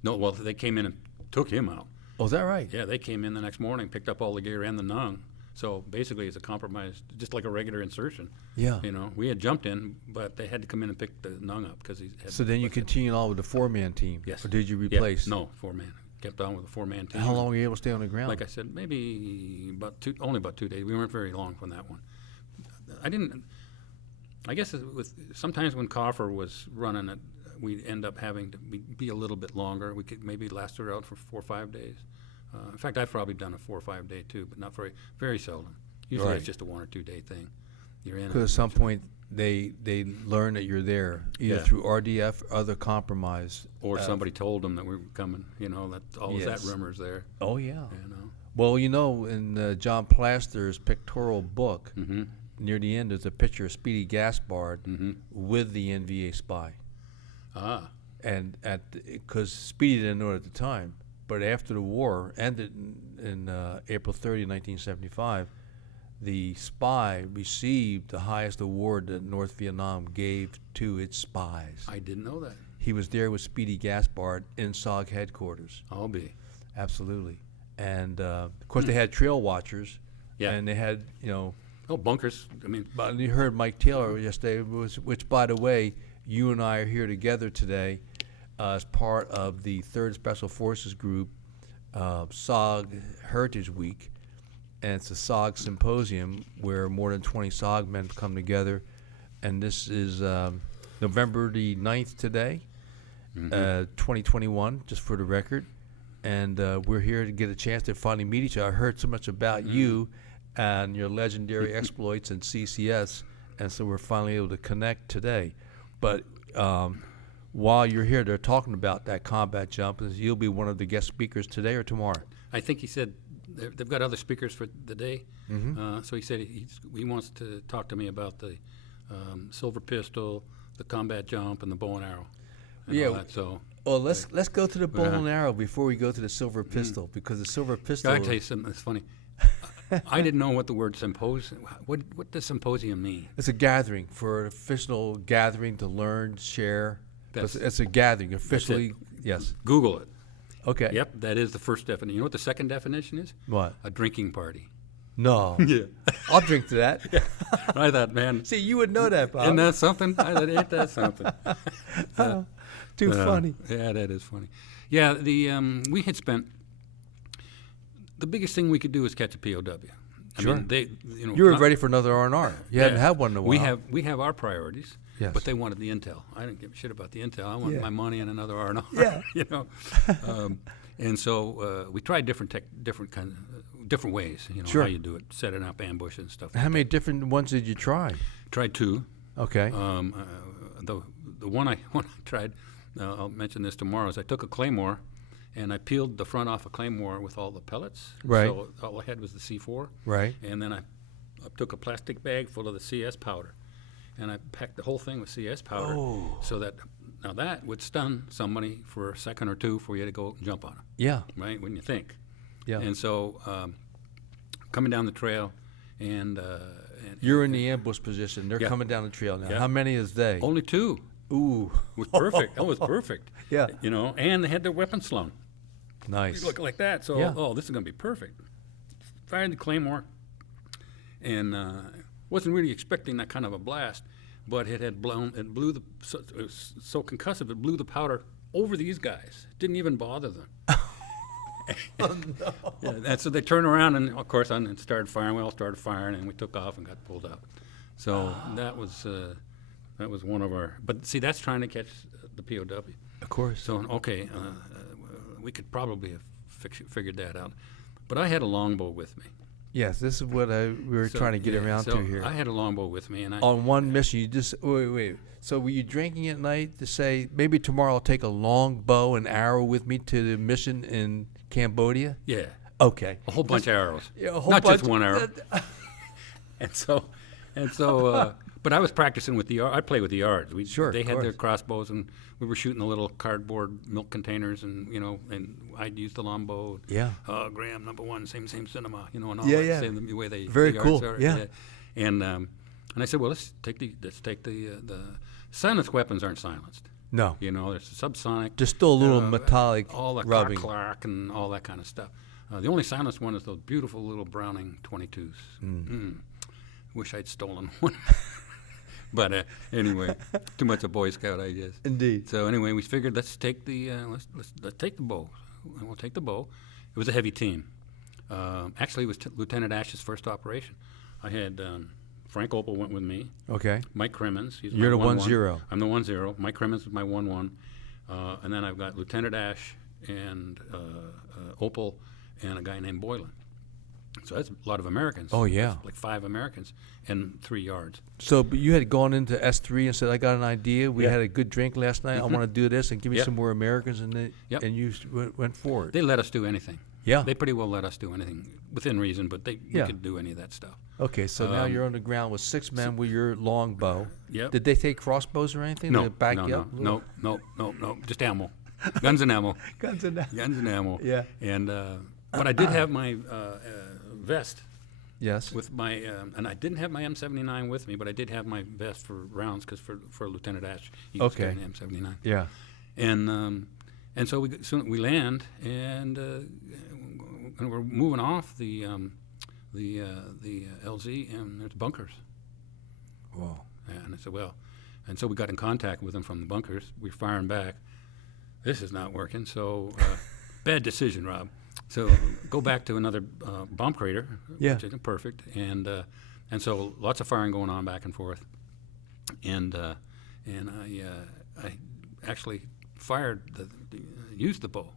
No, well, they came in and took him out. Oh, is that right? Yeah, they came in the next morning, picked up all the gear and the nung. So basically, it's a compromise, just like a regular insertion. Yeah. You know, we had jumped in, but they had to come in and pick the nung up because he had. So then you continued on with the 4-man team? Yes. Or did you Yeah, replace? no, 4-man. Kept on with a 4-man team. How long were you able to stay on the ground? Like I said, maybe only about 2 days. We weren't very long from that one. I guess sometimes when Coffer was running it, we'd end up having to be a little bit longer. We could maybe last her out for 4 or 5 days. In fact, I've probably done a 4 or 5 day too, but not very seldom. Usually Right. it's just a 1 or 2 day thing. You're in. Because at some point they learn that you're there, either Yeah. through RDF or other compromise. Or somebody told them that we were coming. You know, that always Yes. that rumor's there. Oh yeah. You know. Well, you know, in John Plaster's pictorial book, Mm-hmm. near the end, there's a picture of Speedy Gaspard Mm-hmm. with the NVA spy. Ah. And because Speedy didn't know it at the time, but after the war ended in April 30, 1975, the spy received the highest award that North Vietnam gave to its spies. I didn't know that. He was there with Speedy Gaspard in SOG headquarters. I'll be. Absolutely. And of course, they had trail watchers. Yeah. And they had, you know, Oh, bunkers. I mean, but you heard Mike Taylor yesterday, which, by the way, you and I are here together today as part of the 3rd Special Forces Group SOG Heritage Week. And it's a SOG symposium where more than 20 SOG men come together. And this is November the 9th today, 2021, just for the record. And we're here to get a chance to finally meet each other. I heard so much about you and your legendary exploits in CCS, and so we're finally able to connect today. But while you're here, they're talking about that combat jump. You'll be one of the guest speakers today or tomorrow. I think he said they've got other speakers for the day. So he said he wants to talk to me about the silver pistol, the combat jump, and the bow and arrow. And all that. So Well, let's go to the bow and arrow before we go to the silver pistol, because the silver pistol. I tell you something that's funny. I didn't know what the word symposium. What does symposium mean? It's a gathering for an official gathering to learn, share. It's a gathering officially. Yes. Google it. Okay. Yep, that is the first definition. You know what the second definition is? What? A drinking party. No. Yeah. I'll drink to that. I thought, man. See, you would know that, Bob. Isn't that something? Ain't that something? Too funny. Yeah, that is funny. Yeah, we had spent. The biggest thing we could do is catch a POW. I Sure. mean, You were ready for another R&R. You hadn't had one in a while. We have our priorities, Yes. but they wanted the intel. I didn't give a shit about the intel. I wanted Yeah. my money and another R&R. Yeah. You know, and so we tried different ways. You know, Sure. how you do it, setting up ambush and stuff. How many different ones did you try? Tried 2. Okay. The one I tried, I'll mention this tomorrow, is I took a claymore and I peeled the front off a claymore with all the pellets. Right. So all I had was the C4. Right. And then I took a plastic bag full of the CS powder and I packed the whole thing with CS powder so that now that would stun somebody for a second or two for you to go jump on them. Yeah. Right, when you think. Yeah. And so coming down the trail and You're in the ambush position. They're Yeah. coming down the trail now. Yeah. How many is they? only 2. Ooh. It was perfect. That was perfect. Yeah. You know, and they had their weapons slung. Nice. We look like that. So, Yeah. this is going to be perfect. Fired the Claymore, and wasn't really expecting that kind of a blast, but it blew it was so concussive, it blew the powder over these guys. Didn't even bother them. Oh, no. Yeah, and so they turned around, and of course, and started firing. We all started firing, and we took off and got pulled out. So that was one of our. But see, that's trying to catch the POW. Of course. So okay, we could probably have figured that out. But I had a longbow with me. Yes, this is what we were trying to get around to here. I had a longbow with me, and on one mission, you just wait. So were you drinking at night to say maybe tomorrow I'll take a long bow and arrow with me to the mission in Cambodia? Yeah. Okay. A whole bunch of arrows. Yeah, a whole Not bunch just one arrow. and so, but I was practicing with I play with the yards. They had their crossbows, and we were shooting the little cardboard milk containers, and and I'd use the longbow. Yeah. Graham #1, same cinema, and all Yeah, that. yeah. Same the way they Very the cool. yards are. Yeah. And I said, well, let's take the silenced weapons aren't silenced. No. There's subsonic. Just still a little metallic all the rubbing. clack and all that kind of stuff. The only silenced one is those beautiful little Browning 22s. Wish I'd stolen one. But anyway, too much a Boy Scout, I guess. Indeed. So anyway, we figured let's take the let's take the bow. And we'll take the bow. It was a heavy team. Actually, it was Lieutenant Ash's first operation. I had Frank Opel went with me. Okay. Mike Crimmins. You're the 1-0. I'm the 1-0. Mike Crimmins was my 1-1. And then I've got Lieutenant Ash and Opel and a guy named Boylan. So that's a lot of Americans. Oh, yeah. That's like 5 Americans and 3 yards. So but you had gone into S3 and said, I got an idea. We Yeah. had a good drink last night. I want to do this and give me Yep. some more Americans. And Yep. and you went forward. They let us do anything. Yeah. They pretty well let us do anything within reason, but we Yeah. could do any of that stuff. Okay, so now you're on the ground with 6 men with your long bow. Yep. Did they take crossbows or anything No, to back no, you no, up? no, just ammo. Guns and ammo. Guns and that. Guns and ammo. Yeah. And but I did have my vest Yes. with my and I didn't have my M79 with me, but I did have my vest for rounds because for Lieutenant Ash, he was Okay. carrying an M79. Yeah. And so we land and we're moving off the LZ, and there's bunkers. Whoa. And I said, well, and so we got in contact with them from the bunkers. We're firing back. This is not working. So bad decision, Rob. So go back to another bomb crater, Yeah. which isn't perfect, and so lots of firing going on back and forth, and I actually used the bow,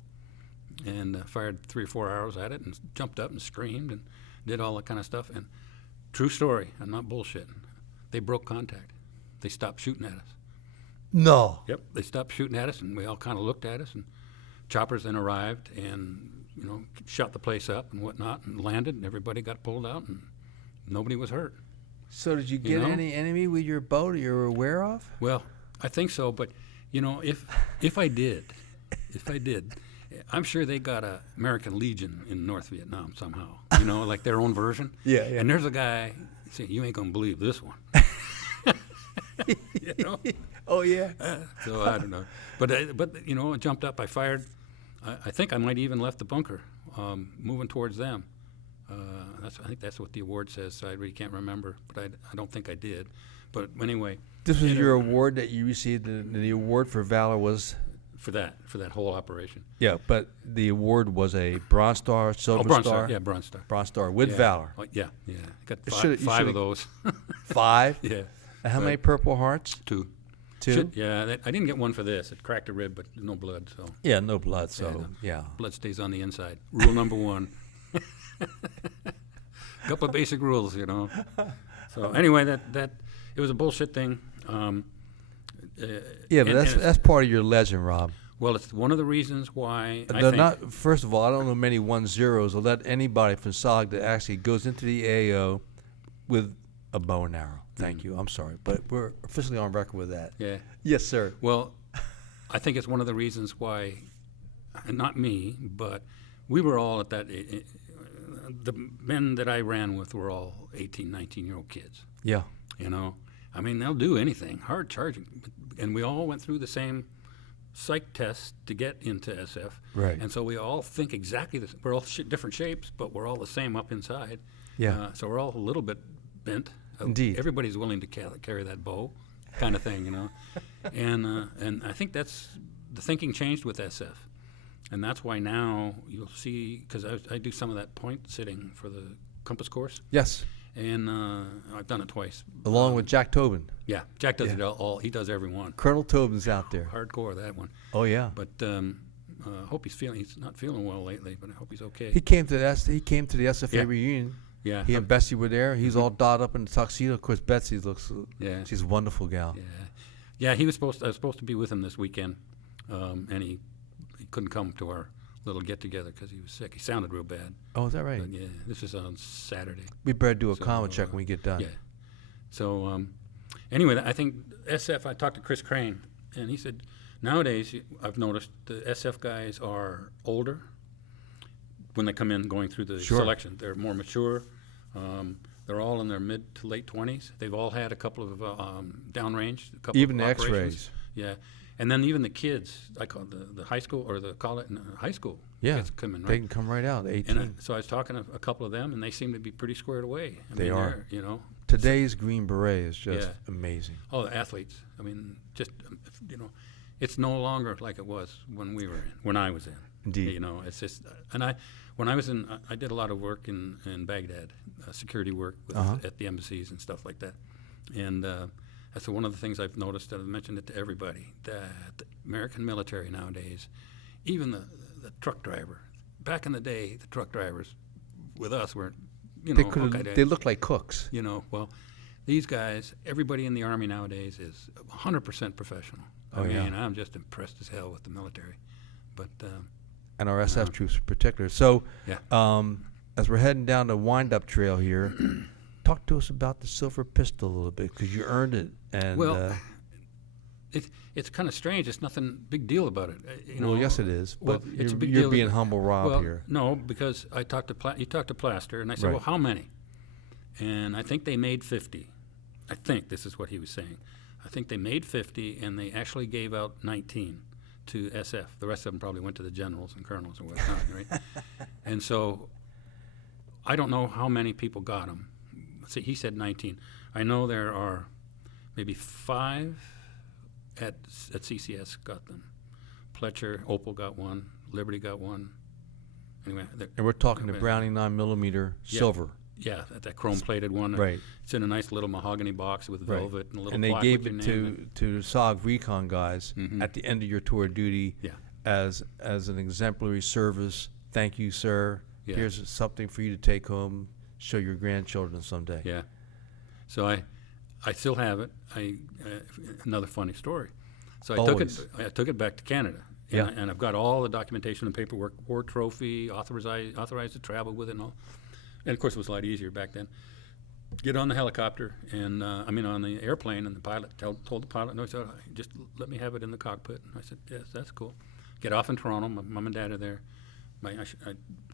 and fired 3 or 4 arrows at it, and jumped up and screamed and did all that kind of stuff. And true story, I'm not bullshitting. They broke contact. They stopped shooting at us. No. Yep, they stopped shooting at us, and we all kind of looked at us, and choppers then arrived and shot the place up and whatnot, and landed, and everybody got pulled out, and nobody was hurt. So did you get any enemy with your bow that you were aware of? Well, I think so, but if I did, I'm sure they got a American Legion in North Vietnam somehow, like their own version. Yeah. And there's a guy saying, "You ain't gonna believe this one." Oh yeah. So I don't know, but I jumped up, I fired. I think I might even left the bunker, moving towards them. I think that's what the award says. So I really can't remember, but I don't think I did. But anyway, This was your award that you received. The award for valor was. for that whole operation. Yeah, but the award was a Bronze Star, Silver Bronze Star. Star. Yeah, Bronze Star. Bronze Star with Yeah. valor. Yeah. Got You five should've- of those. 5. Yeah. And how many Purple Hearts? 2. 2. I didn't get one for this. It cracked a rib, but no blood. So Yeah, no blood. So yeah. blood stays on the inside. Rule number 1. Couple of basic rules, So anyway, that it was a bullshit thing. Yeah, but and that's part of your legend, Rob. Well, it's one of the reasons why I They're think not. First of all, I don't know many 1-0s or let anybody from SOG that actually goes into the AO with a bow and arrow. Thank you. I'm sorry, but we're officially on record with that. Yeah. Yes, sir. Well, I think it's one of the reasons why, and not me, but we were all at that. The men that I ran with were all 18, 19-year-old kids. Yeah. I mean, they'll do anything, hard charging, and we all went through the same psych tests to get into SF. Right. And so we all think exactly this. We're all different shapes, but we're all the same up inside. Yeah. So we're all a little bit bent. Indeed. Everybody's willing to carry that bow, kind of thing, and I think that's the thinking changed with SF, and that's why now you'll see, because I do some of that point sitting for the compass course. Yes. And I've done it twice. Along with Jack Tobin. Yeah, Jack does it all. He does every one. Colonel Tobin's out there. Hardcore, that one. Oh yeah. But hope he's not feeling well lately, but I hope he's okay. He came to the SFA Yeah. reunion. Yeah. He and Betsy were there. He's all dolled up in the tuxedo. Of course, Betsy looks. Yeah. She's a wonderful gal. Yeah. Yeah. I was supposed to be with him this weekend, and he couldn't come to our little get together because he was sick. He sounded real bad. Oh, is that right? But yeah, this is on Saturday. We better do a So, comma check when we get done. Yeah. So anyway, I think SF. I talked to Chris Crane, and he said nowadays I've noticed the SF guys are older when they come in going through the Sure. selection. They're more mature. They're all in their mid to late 20s. They've all had a couple of downrange, a couple Even of the operations. X-rays. Yeah. And then even the kids, I call it the high school, or call it high school. Yeah. Kids come in, right? They can come right out. 18. And so I was talking to a couple of them, and they seem to be pretty squared away. They are. they're, Today's Green Beret is just Yeah. amazing. Oh, the athletes. I mean, just it's no longer like it was when I was in. Indeed. It's just, and when I was in, I did a lot of work in Baghdad, security work at the embassies and stuff like that, and that's one of the things I've noticed. I've mentioned it to everybody, that the American military nowadays, even the truck driver. Back in the day, the truck drivers with us were, They look like cooks. Well, these guys, everybody in the Army nowadays is 100% professional. Oh, yeah. I'm just impressed as hell with the military. But And our SF troops in particular. So, Yeah. as we're heading down the wind-up trail here, talk to us about the silver pistol a little bit, because you earned it. And well, it's kind of strange. It's nothing big deal about it. well, yes, it is. But Well, it's a you're, big you're deal. being humble, Rob, Well, here. no, because I talked to you talked to Plaster, and I said, Right. well, how many? And I think they made 50. I think this is what he was saying. I think they made 50, and they actually gave out 19 to SF. The rest of them probably went to the generals and colonels and whatnot, right? And so I don't know how many people got them. See, he said 19. I know there are maybe 5 at CCS got them. Pletcher, Opal got one. Liberty got one. Anyway, And we're talking the Browning 9mm silver. yeah, that chrome-plated one. Right. It's in a nice little mahogany box with velvet and a little And they plaque gave with it your name to the SOG Recon guys at the end of your tour of duty Yeah. as an exemplary service. Thank you, sir. Yeah. Here's something for you to take home, show your grandchildren someday. Yeah. So I still have it. Another funny story. So I took it back to Canada. Yeah. And I've got all the documentation and paperwork, war trophy, authorized to travel with it and all. And of course, it was a lot easier back then. Get on the helicopter and on the airplane, and the pilot told the pilot, no, he said, just let me have it in the cockpit. And I said, yes, that's cool. Get off in Toronto. My mom and dad are there. I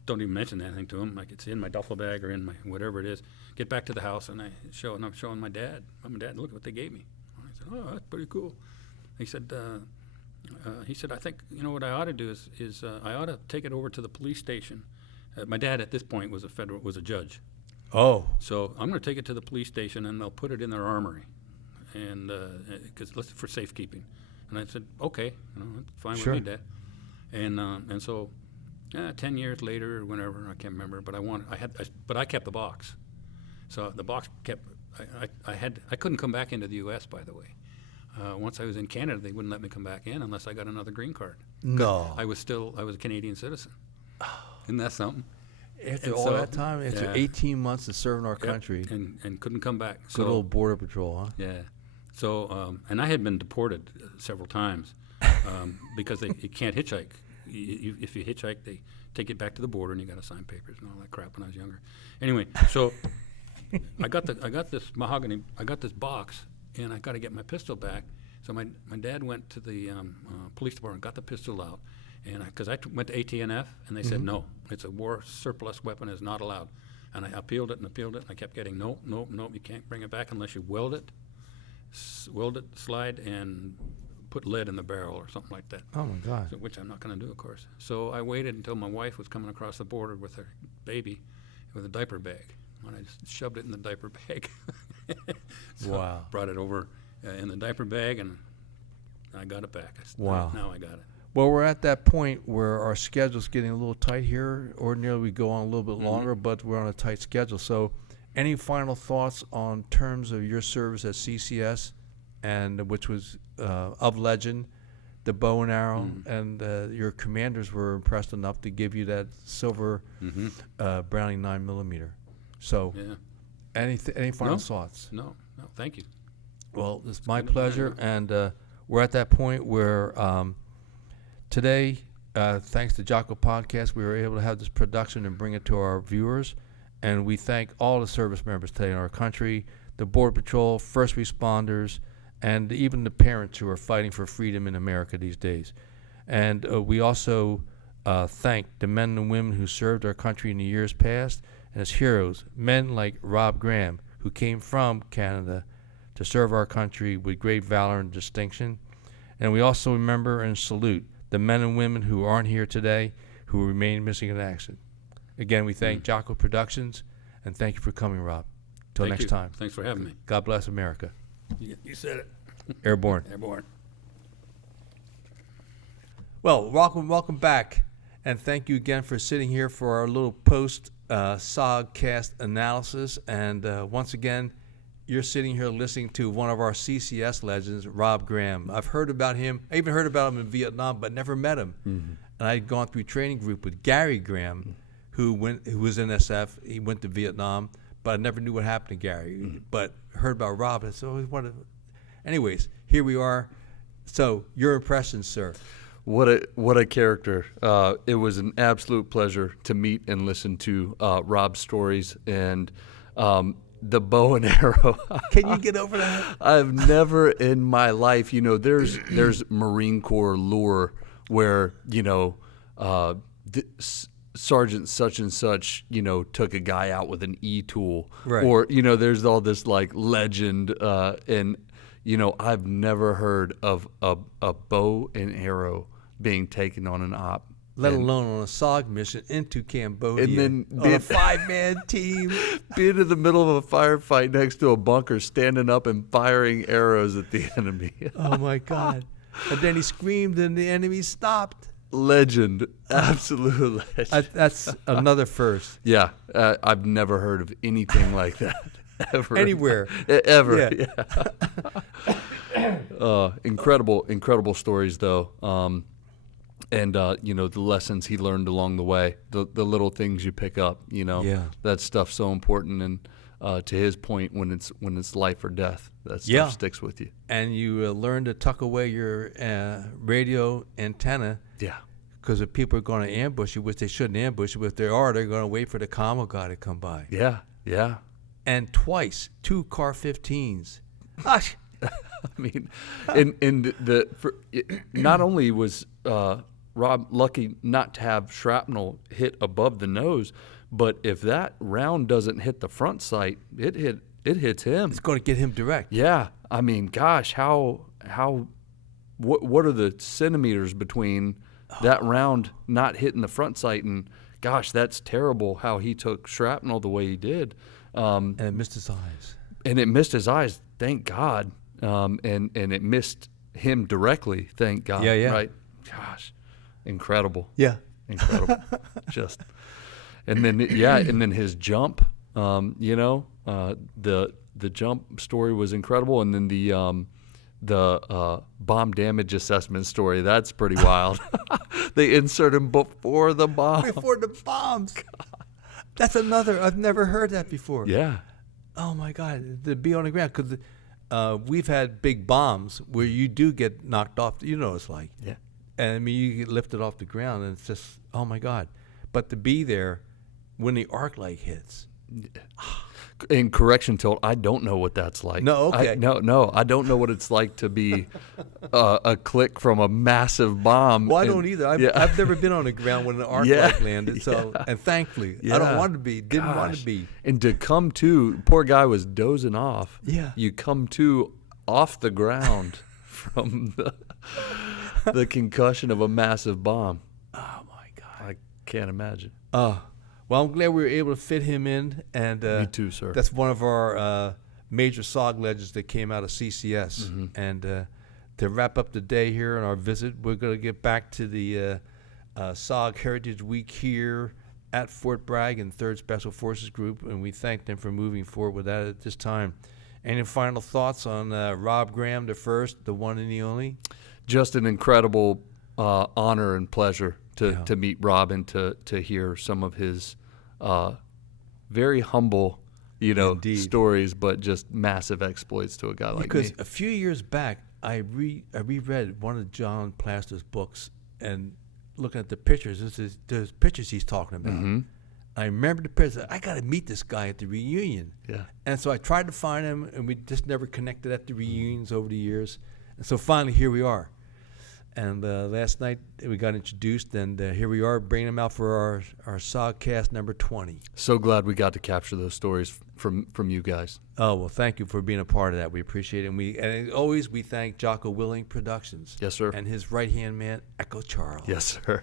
don't even mention anything to them. Like, it's in my duffel bag or in my whatever it is. Get back to the house, and I'm showing my dad. Mom and dad, look at what they gave me. I said, oh, that's pretty cool. He said, I think what I ought to do is I ought to take it over to the police station. My dad at this point was a judge. Oh. So I'm going to take it to the police station, and they'll put it in their armory, and for safekeeping. And I said, okay, that's fine Sure. with me, Dad. And so 10 years later, or whenever, I can't remember, but I kept the box. So the box kept. I couldn't come back into the U.S. By the way. Once I was in Canada, they wouldn't let me come back in unless I got another green card. No. I was a Canadian citizen. Isn't that something? After all that time, after 18 months of serving our Yep, country, and couldn't come back. good old Border Patrol, huh? Yeah. So, and I had been deported several times because you can't hitchhike. If you hitchhike, they take it back to the border, and you got to sign papers and all that crap when I was younger. Anyway, so I got this box, and I got to get my pistol back. So my dad went to the police department, got the pistol out, and because I went to ATNF, and they said no, it's a war surplus weapon, is not allowed. And I appealed it, and I kept getting no, you can't bring it back unless you weld it, slide, and put lead in the barrel or something like that. Oh my God. So, which I'm not going to do, of course. So I waited until my wife was coming across the border with her baby with a diaper bag. And I just shoved it in the diaper bag. So Wow. brought it over in the diaper bag, and I got it back. Wow. Now I got it. Well, we're at that point where our schedule's getting a little tight here. Ordinarily, we go on a little bit longer, but we're on a tight schedule. So, any final thoughts on terms of your service at CCS, and which was of legend, the bow and arrow, and your commanders were impressed enough to give you that silver Browning 9mm. So, any final thoughts? No, thank you. Well, it's my pleasure, and we're at that point where today, thanks to Jocko Podcast, we were able to have this production and bring it to our viewers, and we thank all the service members today in our country, the Border Patrol, first responders, and even the parents who are fighting for freedom in America these days. And we also thank the men and women who served our country in the years past, and as heroes, men like Rob Graham, who came from Canada to serve our country with great valor and distinction. And we also remember and salute the men and women who aren't here today, who remain missing in action. Again, we thank Jocko Productions, and thank you for coming, Rob. Till Thank next you. time. Thanks for having me. God bless America. You said it. Airborne. Airborne. Well, welcome back, and thank you again for sitting here for our little post SOGCast analysis. And once again, you're sitting here listening to one of our CCS legends, Rob Graham. I've heard about him. I even heard about him in Vietnam, but never met him. And I'd gone through training group with Gary Graham, who was in SF. He went to Vietnam, but I never knew what happened to Gary. But heard about Rob, and so always wanted. Anyways, here we are. So, your impressions, sir. What a character. It was an absolute pleasure to meet and listen to Rob's stories, and the bow and arrow. Can you get over that? I've never in my life, there's Marine Corps lore where, Sergeant such and such, took a guy out with an E-tool. Right. Or, there's all this like legend, and I've never heard of a bow and arrow being taken on an op. Let alone on a SOG mission into Cambodia. And then on a 5-man team. Being in the middle of a firefight next to a bunker, standing up and firing arrows at the enemy. Oh, my God. And then he screamed and the enemy stopped. Legend. Absolute legend. That's another first. Yeah. I've never heard of anything like that. Ever. Anywhere. Ever. Yeah. Incredible stories, though. And, the lessons he learned along the way, the little things you pick up, that stuff's so important. And to his point, when it's life or death, that stuff sticks with you. And you learn to tuck away your radio antenna. Yeah. Because if people are going to ambush you, which they shouldn't ambush you, but if they are, they're going to wait for the commo guy to come by. Yeah, yeah. And twice, 2 Car 15s. I mean, not only was Rob lucky not to have shrapnel hit above the nose, but if that round doesn't hit the front sight, it hits him. It's going to get him direct. Yeah, I mean, gosh, what are the centimeters between that round not hitting the front sight, and gosh, that's terrible how he took shrapnel the way he did. And it missed his eyes. And it missed his eyes, thank God. And it missed him directly, thank God. Yeah. Right? Gosh, incredible. Yeah. Incredible. And then his jump, the jump story was incredible. And then the bomb damage assessment story, that's pretty wild. They insert him before the bomb. Before the bombs. That's another. I've never heard that before. Yeah. Oh, my God. To be on the ground. Because we've had big bombs where you do get knocked off. You know what it's like. Yeah. And, I mean, you get lifted off the ground, and it's just, oh, my God. But to be there when the arc light hits. In correction, Tilt, I don't know what that's like. No, okay. I don't know what it's like to be a click from a massive bomb. Well, I don't either. I've never been on the ground when an arc light landed. So, and thankfully, I don't want to be. Didn't want to be. And to come to, poor guy was dozing off. Yeah. You come to off the ground from the concussion of a massive bomb. Oh my God! I can't imagine. Well, I'm glad we were able to fit him in, and Me too, sir. that's one of our major SOG legends that came out of CCS. And to wrap up the day here on our visit, we're going to get back to the SOG Heritage Week here at Fort Bragg and 3rd Special Forces Group, and we thank them for moving forward with that at this time. Any final thoughts on Rob Graham, the first, the one and the only? Just an incredible honor and pleasure to meet Rob and to hear some of his very humble, Indeed. stories, but just massive exploits to a guy like me. Because a few years back, I reread one of John Plaster's books, and looking at the pictures, there's pictures he's talking about. I remember the pictures. I got to meet this guy at the reunion. Yeah. And so I tried to find him, and we just never connected at the reunions over the years. And so finally, here we are. And last night we got introduced, and here we are bringing them out for our SOGcast number 20. So glad we got to capture those stories from you guys. Oh, well, thank you for being a part of that. We appreciate it. And as always, we thank Jocko Willing Productions. Yes, sir. And his right-hand man, Echo Charles. Yes, sir.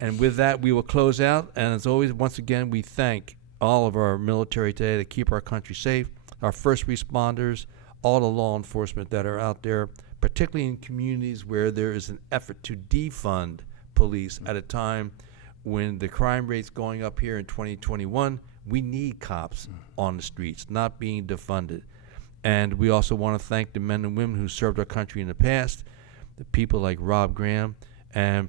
And with that, we will close out. And as always, once again, we thank all of our military today that keep our country safe, our first responders, all the law enforcement that are out there, particularly in communities where there is an effort to defund police at a time when the crime rate's going up here in 2021. We need cops on the streets, not being defunded. And we also want to thank the men and women who served our country in the past, the people like Rob Graham. And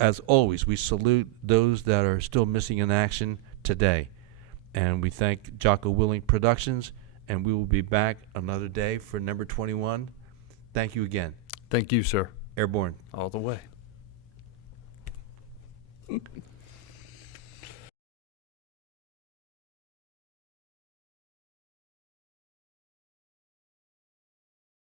as always, we salute those that are still missing in action today. And we thank Jocko Willing Productions, and we will be back another day for number 21. Thank you again. Thank you, sir. Airborne. All the way.